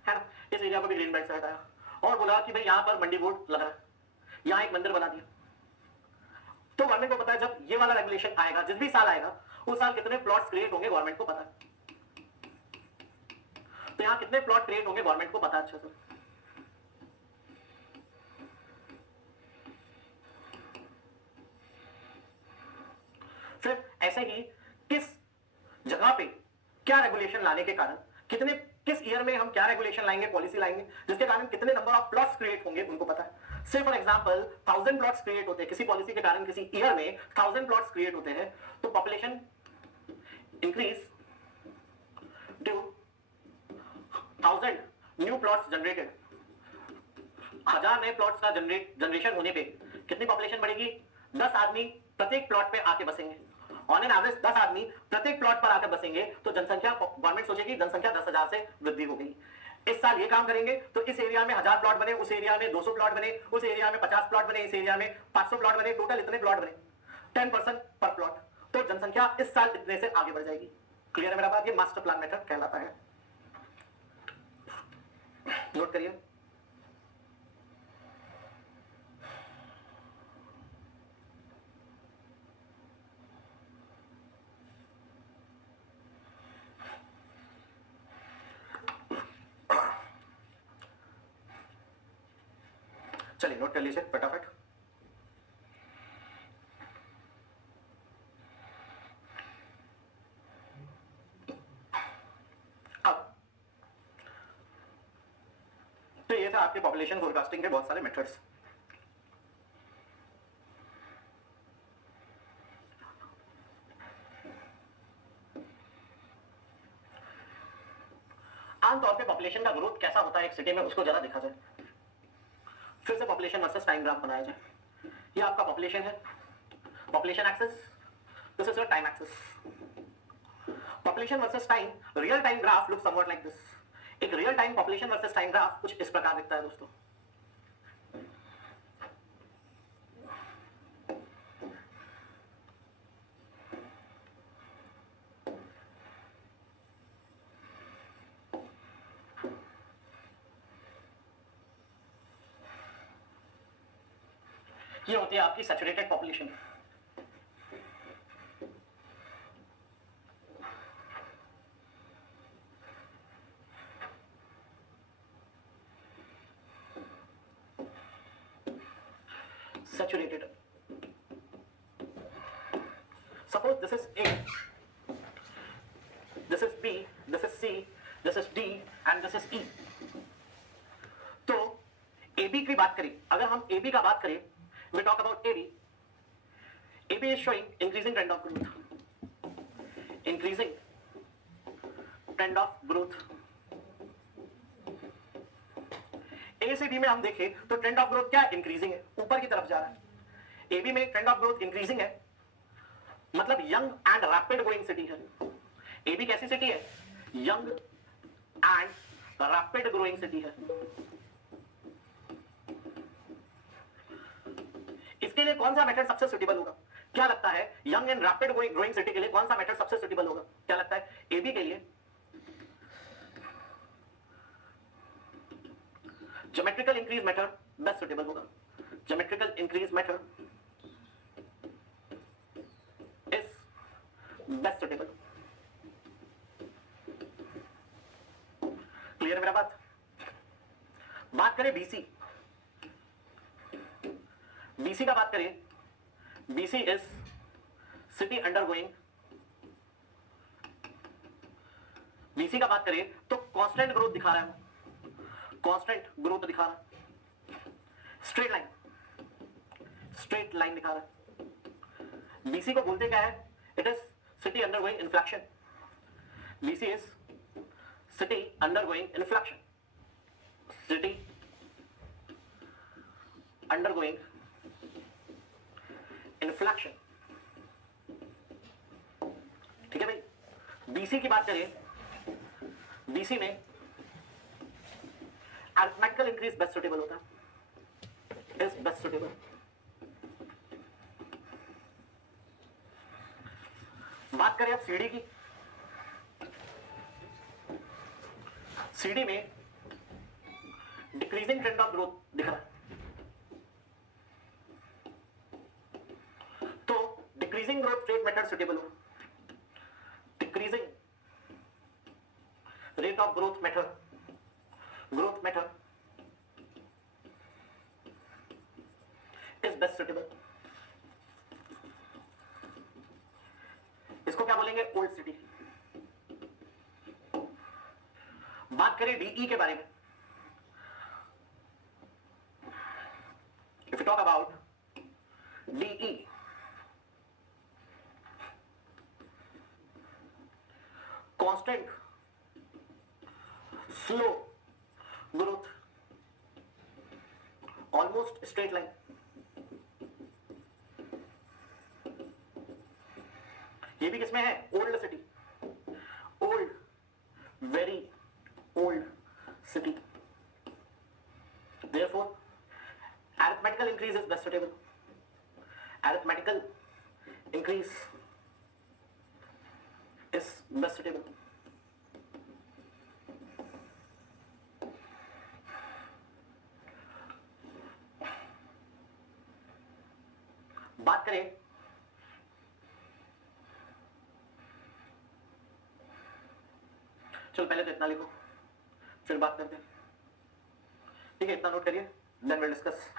है ना, इस एरिया को भी ग्रीन बेल्ट से हटाया, और बोला कि भाई यहाँ पर मंडी बोर्ड लगा है, यहाँ एक मंदिर बना दिया। तो गवर्नमेंट को पता है जब ये वाला रेगुलेशन आएगा, जिस भी साल आएगा, उस साल कितने प्लॉट्स क्रिएट होंगे गवर्नमेंट को पता है। तो यहां कितने प्लॉट क्रिएट होंगे गवर्नमेंट को पता है अच्छे से। फिर ऐसे ही किस जगह पे क्या रेगुलेशन लाने के कारण कितने किस ईयर में हम क्या रेगुलेशन लाएंगे, पॉलिसी लाएंगे, जिसके कारण कितने नंबर ऑफ प्लॉट्स क्रिएट होंगे उनको पता है। से फॉर एग्जांपल 1000 प्लॉट्स क्रिएट होते हैं किसी पॉलिसी के कारण, किसी ईयर में 1000 प्लॉट्स क्रिएट होते हैं, तो population increase due 1000 new plots generated, 1000 नए प्लॉट्स का जनरेशन होने पे कितनी पॉपुलेशन बढ़ेगी, 10 आदमी प्रत्येक प्लॉट पे आके बसेंगे। ऑन एन एवरेज 10 आदमी प्रत्येक प्लॉट पर आकर बसेंगे, तो जनसंख्या, गवर्नमेंट सोचेगी जनसंख्या 10,000 से वृद्धि हो गई। इस साल ये काम करेंगे तो इस एरिया में 1000 प्लॉट बने, उस एरिया में 200 प्लॉट बने, उस एरिया में 50 प्लॉट बने, इस एरिया में 500 प्लॉट बने, टोटल इतने प्लॉट बने, 10% पर प्लॉट, तो जनसंख्या इस साल इतने से आगे बढ़ जाएगी। क्लियर है मेरा बात? ये मास्टर प्लान मेथड कहलाता है। नोट करिए। चलिए नोट कर लीजिए फटाफट। अब तो ये था आपके पॉपुलेशन फोरकास्टिंग के बहुत सारे मेथड्स। आमतौर पे पॉपुलेशन का ग्रोथ कैसा होता है एक सिटी में, उसको जरा देखा जाए। फिर से पॉपुलेशन वर्सेस टाइम ग्राफ बनाया जाए। ये आपका पॉपुलेशन है, population axis, this is your time axis. Population versus time, real time graph look something like this. एक real time population versus time graph कुछ इस प्रकार दिखता है दोस्तों। ये होती है आपकी saturated population. Saturated, suppose this is A, this is B, this is C, this is D and this is E. तो ए बी की बात करें, अगर हम ए बी का बात करें, we talk about AB. AB is showing increasing trend of growth. Increasing trend of growth. A से B में हम देखें तो ट्रेंड ऑफ ग्रोथ क्या है? इंक्रीजिंग है, ऊपर की तरफ जा रहा है। AB में ट्रेंड ऑफ ग्रोथ इंक्रीजिंग है, मतलब young and rapid growing city है। AB कैसी सिटी है? Young and rapid growing city है। इसके लिए कौन सा मेथड सबसे सुटेबल होगा? क्या लगता है young and rapid growing city के लिए कौन सा मेथड सबसे सुटेबल होगा? क्या लगता है? एबी के लिए geometrical increase method best suitable होगा। Geometrical increase method is best suitable. Clear है मेरा बात? बात करें बीसी, बीसी का बात करें, BC is city undergoing, BC का बात करें तो कांस्टेंट ग्रोथ दिखा रहा है, कांस्टेंट ग्रोथ दिखा रहा है, स्ट्रेट लाइन, स्ट्रेट लाइन दिखा रहा है। बीसी को बोलते क्या है? It is city undergoing inflection. BC is city undergoing inflection, city undergoing inflection. ठीक है भाई। बीसी की बात करें, बीसी में अरिथमेटिकल इंक्रीज बेस्ट सुटेबल होता है, इज बेस्ट सुटेबल। बात करें अब सीडी की, सीडी में डिक्रीजिंग ट्रेंड ऑफ ग्रोथ दिख रहा है, तो decreasing growth rate method suitable हो। Decreasing rate of growth method, growth method is best suitable. इसको क्या बोलेंगे? Old city. बात करें डीई के बारे में, if you talk about DE, constant slow growth, almost straight line, ये भी किसमें है? Old city, old, very old city, therefore arithmetical increase is best suitable, arithmetical increase is best suitable. बात करें चलो पहले तो इतना लिखो फिर बात करते हैं, ठीक है? इतना नोट करिए, then will discuss.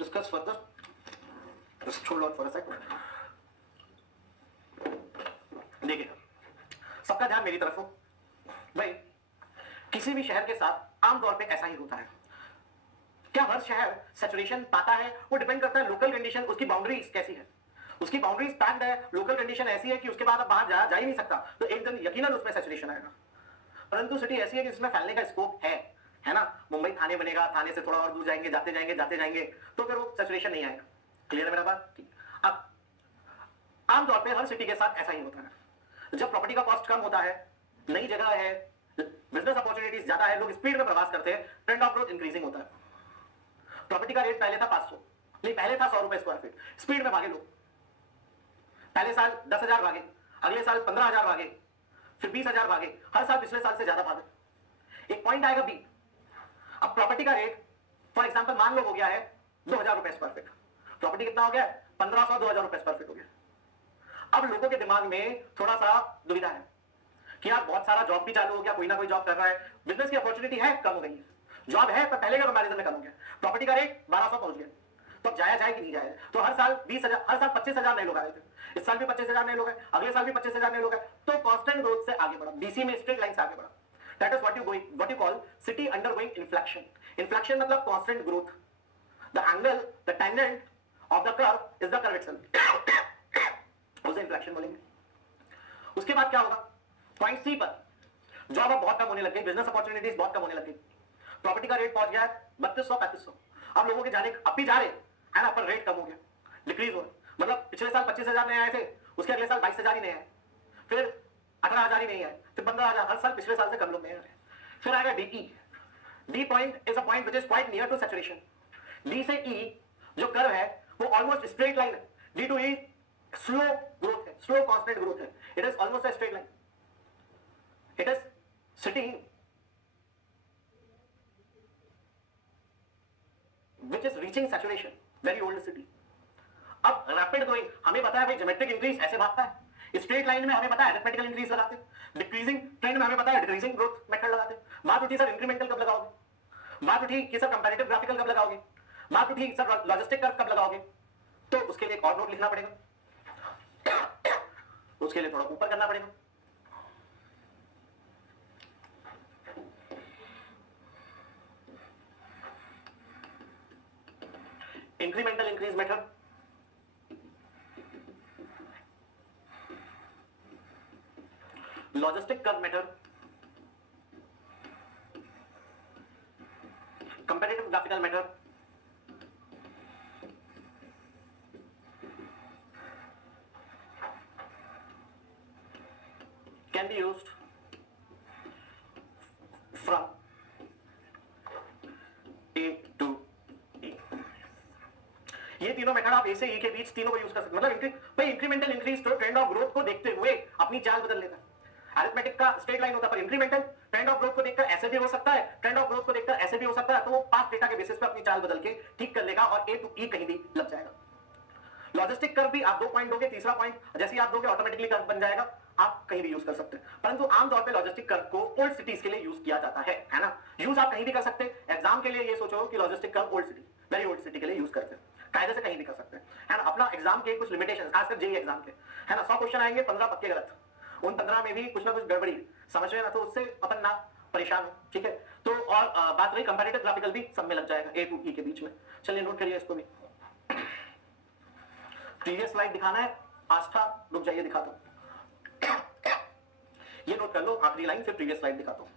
Discuss further. Just hold on for a second. देखिए, सबका ध्यान मेरी तरफ हो। भाई, किसी भी शहर के साथ आमतौर पे ऐसा ही होता है। क्या हर शहर सैचुरेशन पाता है? वो डिपेंड करता है लोकल कंडीशन, उसकी बाउंड्रीज कैसी है। उसकी बाउंड्रीज पैक्ड है, लोकल कंडीशन ऐसी है कि उसके बाद अब बाहर जा ही नहीं सकता, तो एक दिन यकीनन उसमें सैचुरेशन आएगा। परंतु सिटी ऐसी है कि इसमें फैलने का स्कोप है ना? मुंबई थाने बनेगा, थाने से थोड़ा और दूर जाएंगे, जाते जाएंगे तो फिर वो सैचुरेशन नहीं आएगा। क्लियर है मेरा बात? अब आमतौर पे हर सिटी के साथ ऐसा ही होता है। जब प्रॉपर्टी का कॉस्ट कम होता है, नई जगह है, बिजनेस अपॉर्चुनिटीज ज्यादा है, लोग स्पीड में प्रवास करते हैं, ट्रेंड ऑफ ग्रोथ इंक्रीजिंग होता है। प्रॉपर्टी का रेट पहले था 500, नहीं पहले था 100 रुपए स्क्वायर फीट, स्पीड में भागे लोग। पहले साल 10,000 भागे, अगले साल 15,000 भागे, फिर 20,000 भागे, हर साल पिछले साल से ज्यादा भागे। एक पॉइंट आएगा बी, अब प्रॉपर्टी का रेट फॉर एग्जांपल मान लो हो गया है 2,000 रुपए स्क्वायर फीट। प्रॉपर्टी कितना हो गया है? 1,500, 2,000 रुपए स्क्वायर फीट हो गया। अब लोगों के दिमाग में थोड़ा सा दुविधा है कि यार बहुत सारा जॉब भी चालू हो गया, कोई ना कोई जॉब कर रहा है, बिजनेस की अपॉर्चुनिटी है कम हो गई है, जॉब है पर पहले के कंपैरिजन में कम हो गया, प्रॉपर्टी का रेट 1200 पहुंच गया, तो अब जाया जाए कि नहीं जाए? तो हर साल 20,000, हर साल 25,000 नए लोग आ रहे थे, इस साल भी 25,000 नए लोग हैं, अगले साल भी 25,000 नए लोग हैं, तो कांस्टेंट ग्रोथ से आगे बढ़ा, बीसी में स्ट्रेट लाइन से आगे बढ़ा। That is what you call city undergoing inflection. Inflection मतलब constant growth, the angle, the tangent of the curve is the curve itself, उसे इन्फ्लेक्शन बोलेंगे। उसके बाद क्या होगा? पॉइंट सी पर जॉब अब बहुत कम होने लग गई, बिजनेस अपॉर्चुनिटीज बहुत कम होने लग गई, प्रॉपर्टी का रेट पहुंच गया है 3200-3500, अब लोगों के जाने अब भी जा रहे है ना, पर रेट कम हो गया, डिक्रीज हो रहा, मतलब पिछले साल 25,000 नए आए थे, उसके अगले साल 22,000 ही नए आए, फिर 18,000 ही नहीं आए, फिर 15,000, हर साल पिछले साल से कम लोग नए आए। फिर आएगा D E, D point is a point which is quite near to saturation. D से ई जो कर्व है वो ऑलमोस्ट स्ट्रेट लाइन है, D to E slow growth है, स्लो कांस्टेंट ग्रोथ है, it is almost a straight line, it is sitting which is reaching saturation, very old city। अब रैपिड ग्रोइंग, हमें पता है भाई ज्योमेट्रिक इंक्रीज ऐसे भागता है, स्ट्रेट लाइन में हमें पता है अरिथमेटिकल इंक्रीज लगाते हैं, डिक्रीजिंग ट्रेंड में हमें पता है डिक्रीजिंग ग्रोथ मेथड लगाते हैं। बात उठी सर इंक्रीमेंटल कब लगाओगे, बात उठी कि सर कंपैरेटिव ग्राफिकल कब लगाओगे, बात उठी सर लॉजिस्टिक कर्व कब लगाओगे, तो उसके लिए एक और नोट लिखना पड़ेगा, उसके लिए थोड़ा ऊपर करना पड़ेगा। Incremental increase method, logistic curve method, comparative graphical method, can be used from A to E। ये तीनों मेथड आप ए से ई के बीच तीनों को यूज कर सकते हैं। मतलब भाई इंक्रीमेंटल इंक्रीज तो ट्रेंड ऑफ ग्रोथ को देखते हुए अपनी चाल बदल लेता है, अरिथमेटिक का स्ट्रेट लाइन होता है, पर इंक्रीमेंटल ट्रेंड ऑफ ग्रोथ को देखकर ऐसे भी हो सकता है, ट्रेंड ऑफ ग्रोथ को देखकर ऐसे भी हो सकता है, तो वो पास्ट डेटा के बेसिस पे अपनी चाल बदल के ठीक कर लेगा और ए टू ई कहीं भी लग जाएगा। लॉजिस्टिक कर्व भी आप 2 पॉइंट दोगे, तीसरा पॉइंट जैसे ही आप दोगे ऑटोमेटिकली कर्व बन जाएगा, आप कहीं भी यूज कर सकते हैं, परंतु आमतौर पे लॉजिस्टिक कर्व को ओल्ड सिटीज के लिए यूज किया जाता है ना। यूज आप कहीं भी कर सकते हैं, एग्जाम के लिए ये सोचो कि logistic curve old city, very old city के लिए यूज करते हैं, कायदे से कहीं भी कर सकते हैं, है ना। अपना एग्जाम के कुछ लिमिटेशंस, खासकर जेईई एग्जाम के, है ना, 100 क्वेश्चन आएंगे, 15 पक्के गलत, उन 15 में भी कुछ ना कुछ गड़बड़ी समझ रहे ना, तो उससे अपन ना परेशान हो, ठीक है। तो और बात रही कंपैरेटिव ग्राफिकल भी सब में लग जाएगा ए टू ई के बीच में। चलिए नोट करिए इसको भी। प्रीवियस स्लाइड दिखाना है, आस्था रुक जाइए दिखाता हूं, ये नोट कर लो आखिरी लाइन, फिर प्रीवियस स्लाइड दिखाता हूं।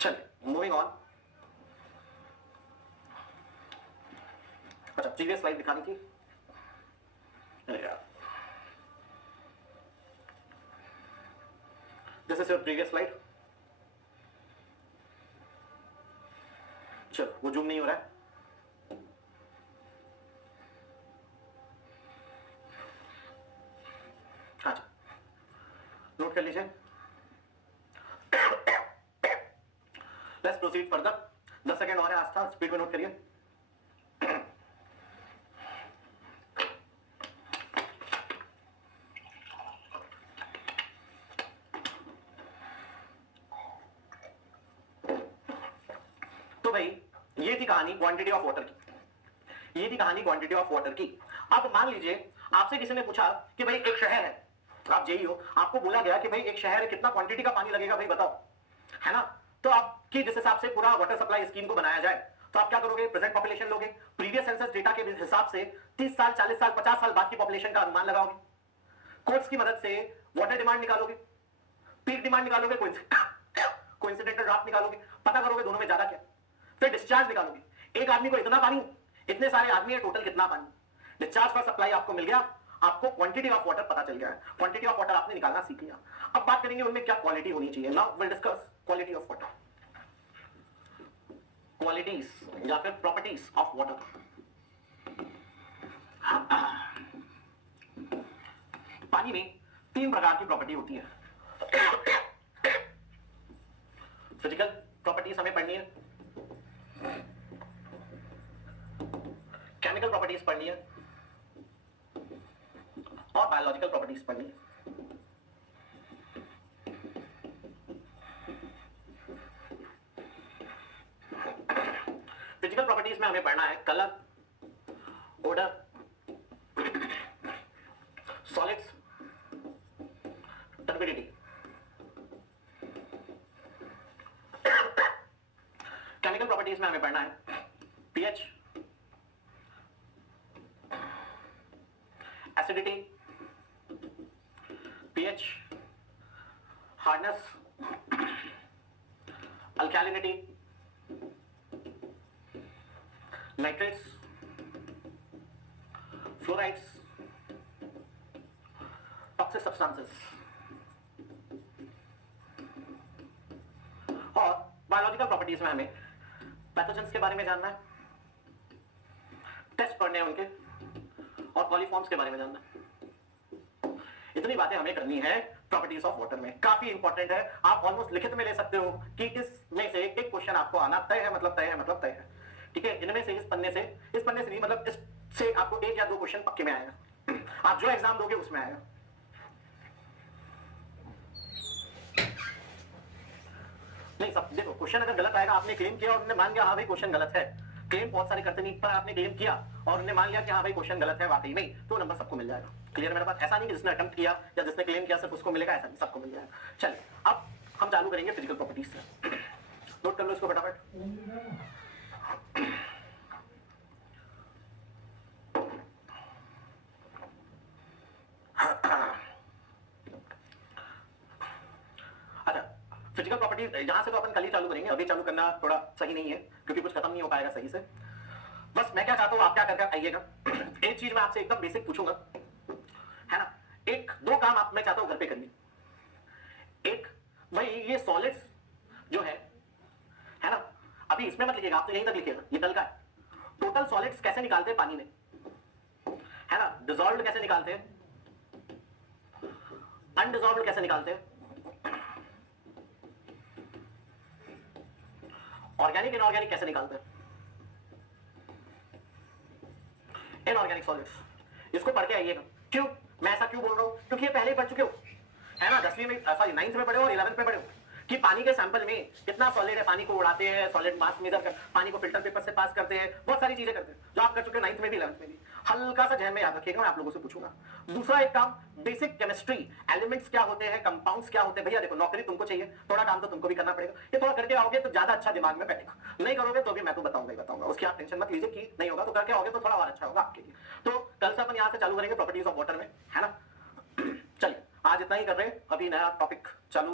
चलिए मूविंग ऑन। अच्छा प्रीवियस स्लाइड दिखानी थी, अरे यार, this is your previous slide. चलो वो जूम नहीं हो रहा है, हाँ जी नोट कर लीजिए। लेट्स प्रोसीड फर्दर, 10 सेकेंड और है आस्था, स्पीड में नोट करिए। तो भाई ये थी कहानी क्वांटिटी ऑफ वाटर की, ये थी कहानी क्वांटिटी ऑफ वाटर की। अब मान लीजिए आपसे किसी ने पूछा कि भाई एक शहर है, आप जेईई हो, आपको बोला गया कि भाई एक शहर है, कितना क्वांटिटी का पानी लगेगा भाई बताओ, है ना। तो आपकी जिस हिसाब से पूरा वाटर सप्लाई स्कीम को बनाया जाए, तो आप क्या करोगे, प्रेजेंट पॉपुलेशन लोगे, प्रीवियस सेंसस डेटा के हिसाब से 30 साल 40 साल 50 साल बाद की पॉपुलेशन का अनुमान लगाओगे, कोट्स की मदद से वाटर डिमांड निकालोगे, पीक डिमांड निकालोगे, कोइंसिडेंटल ड्राफ्ट निकालोगे, पता करोगे दोनों में ज्यादा क्या, फिर डिस्चार्ज निकालोगे, एक आदमी को इतना पानी, इतने सारे आदमी है, टोटल कितना पानी, डिस्चार्ज पर सप्लाई आपको मिल गया, आपको क्वांटिटी ऑफ वाटर पता चल गया है, क्वांटिटी ऑफ वाटर आपने निकालना सीख लिया। अब बात करेंगे उनमें क्या क्वालिटी होनी चाहिए। Now will discuss quality of water, qualities या फिर प्रॉपर्टीज ऑफ वाटर। पानी में 3 प्रकार की प्रॉपर्टी होती है। फिजिकल प्रॉपर्टीज हमें पढ़नी है, केमिकल प्रॉपर्टीज पढ़नी है और बायोलॉजिकल प्रॉपर्टीज पढ़नी है। फिजिकल प्रॉपर्टीज में हमें पढ़ना है colour, odour, solids, turbidity. Chemical properties में हमें पढ़ना है pH, acidity, pH, hardness, alkalinity, nitrates, fluorides, toxic substances. और बायोलॉजिकल प्रॉपर्टीज में हमें पैथोजेंस के बारे में जानना है, टेस्ट पढ़ने हैं उनके, और कॉलीफॉर्म्स के बारे में जानना है। इतनी बातें हमें करनी है प्रॉपर्टीज ऑफ वाटर में। काफी इंपॉर्टेंट है, आप ऑलमोस्ट लिखित में ले सकते हो कि इसमें से एक क्वेश्चन आपको आना तय है, मतलब तय है, मतलब तय है। ठीक है, इनमें से इस पन्ने से नहीं, मतलब इससे आपको 1 या 2 क्वेश्चन पक्के में आएगा। आप जो एग्जाम दोगे उसमें आएगा। नहीं सब देखो, क्वेश्चन अगर गलत आएगा, आपने क्लेम किया और उन्होंने मान लिया हाँ भाई क्वेश्चन गलत है, क्लेम बहुत सारे करते नहीं, पर आपने क्लेम किया और उन्होंने मान लिया कि हाँ भाई क्वेश्चन गलत है वाकई में, तो नंबर सबको मिल जाएगा। क्लियर मेरे बात? ऐसा नहीं कि जिसने अटेम्प्ट किया या जिसने क्लेम किया सिर्फ उसको मिलेगा, ऐसा नहीं, सबको मिल जाएगा। चलिए अब हम चालू करेंगे फिजिकल प्रॉपर्टीज से। नोट कर लो इसको फटाफट। फिजिकल प्रॉपर्टीज यहां से तो अपन कल ही चालू करेंगे, अभी चालू करना थोड़ा सही नहीं है क्योंकि कुछ खत्म नहीं हो पाएगा सही से। बस मैं क्या चाहता हूं, आप क्या करके आइएगा, एक चीज मैं आपसे एकदम बेसिक पूछूंगा, है ना, 1-2 काम आप मैं चाहता हूं घर पे करिए। एक भाई ये सॉलिड्स जो है ना, अभी इसमें मत लिखिएगा, आप तो यहीं तक लिखिएगा, ये कल का है। टोटल सॉलिड्स कैसे निकालते हैं पानी में, है ना, डिसॉल्व्ड कैसे निकालते हैं, अनडिसॉल्व्ड कैसे निकालते हैं, ऑर्गेनिक इनऑर्गेनिक कैसे निकालते हैं, इनऑर्गेनिक सॉलिड्स। इसको पढ़ के आइएगा। क्यों मैं ऐसा क्यों बोल रहा हूं, क्योंकि ये पहले ही पढ़ चुके हो, है ना, 10वीं में, सॉरी 9th में पढ़े हो और 11th में पढ़े हो कि पानी के सैंपल में कितना सॉलिड है, पानी को उड़ाते हैं, सॉलिड मास मेजर कर, पानी को फिल्टर पेपर से पास करते हैं, बहुत सारी चीजें करते हैं जो आप कर चुके हो 9th में भी 11th में भी। हल्का सा जहन में याद रखिएगा, मैं आप लोगों से पूछूंगा। दूसरा एक काम, बेसिक केमिस्ट्री, एलिमेंट्स क्या होते हैं, कंपाउंड्स क्या होते हैं। भैया देखो, नौकरी तुमको चाहिए, थोड़ा काम तो तुमको भी करना पड़ेगा, ये थोड़ा करके आओगे तो ज्यादा अच्छा दिमाग में बैठेगा, नहीं करोगे तो भी मैं तो बताऊंगा ही बताऊंगा, उसकी आप टेंशन मत लीजिए कि नहीं होगा, तो करके आओगे तो थोड़ा और अच्छा होगा आपके लिए। तो कल से अपन यहाँ से चालू करेंगे प्रॉपर्टीज ऑफ वाटर में, है ना। चलिए आज इतना ही कर रहे हैं, अभी नया टॉपिक चालू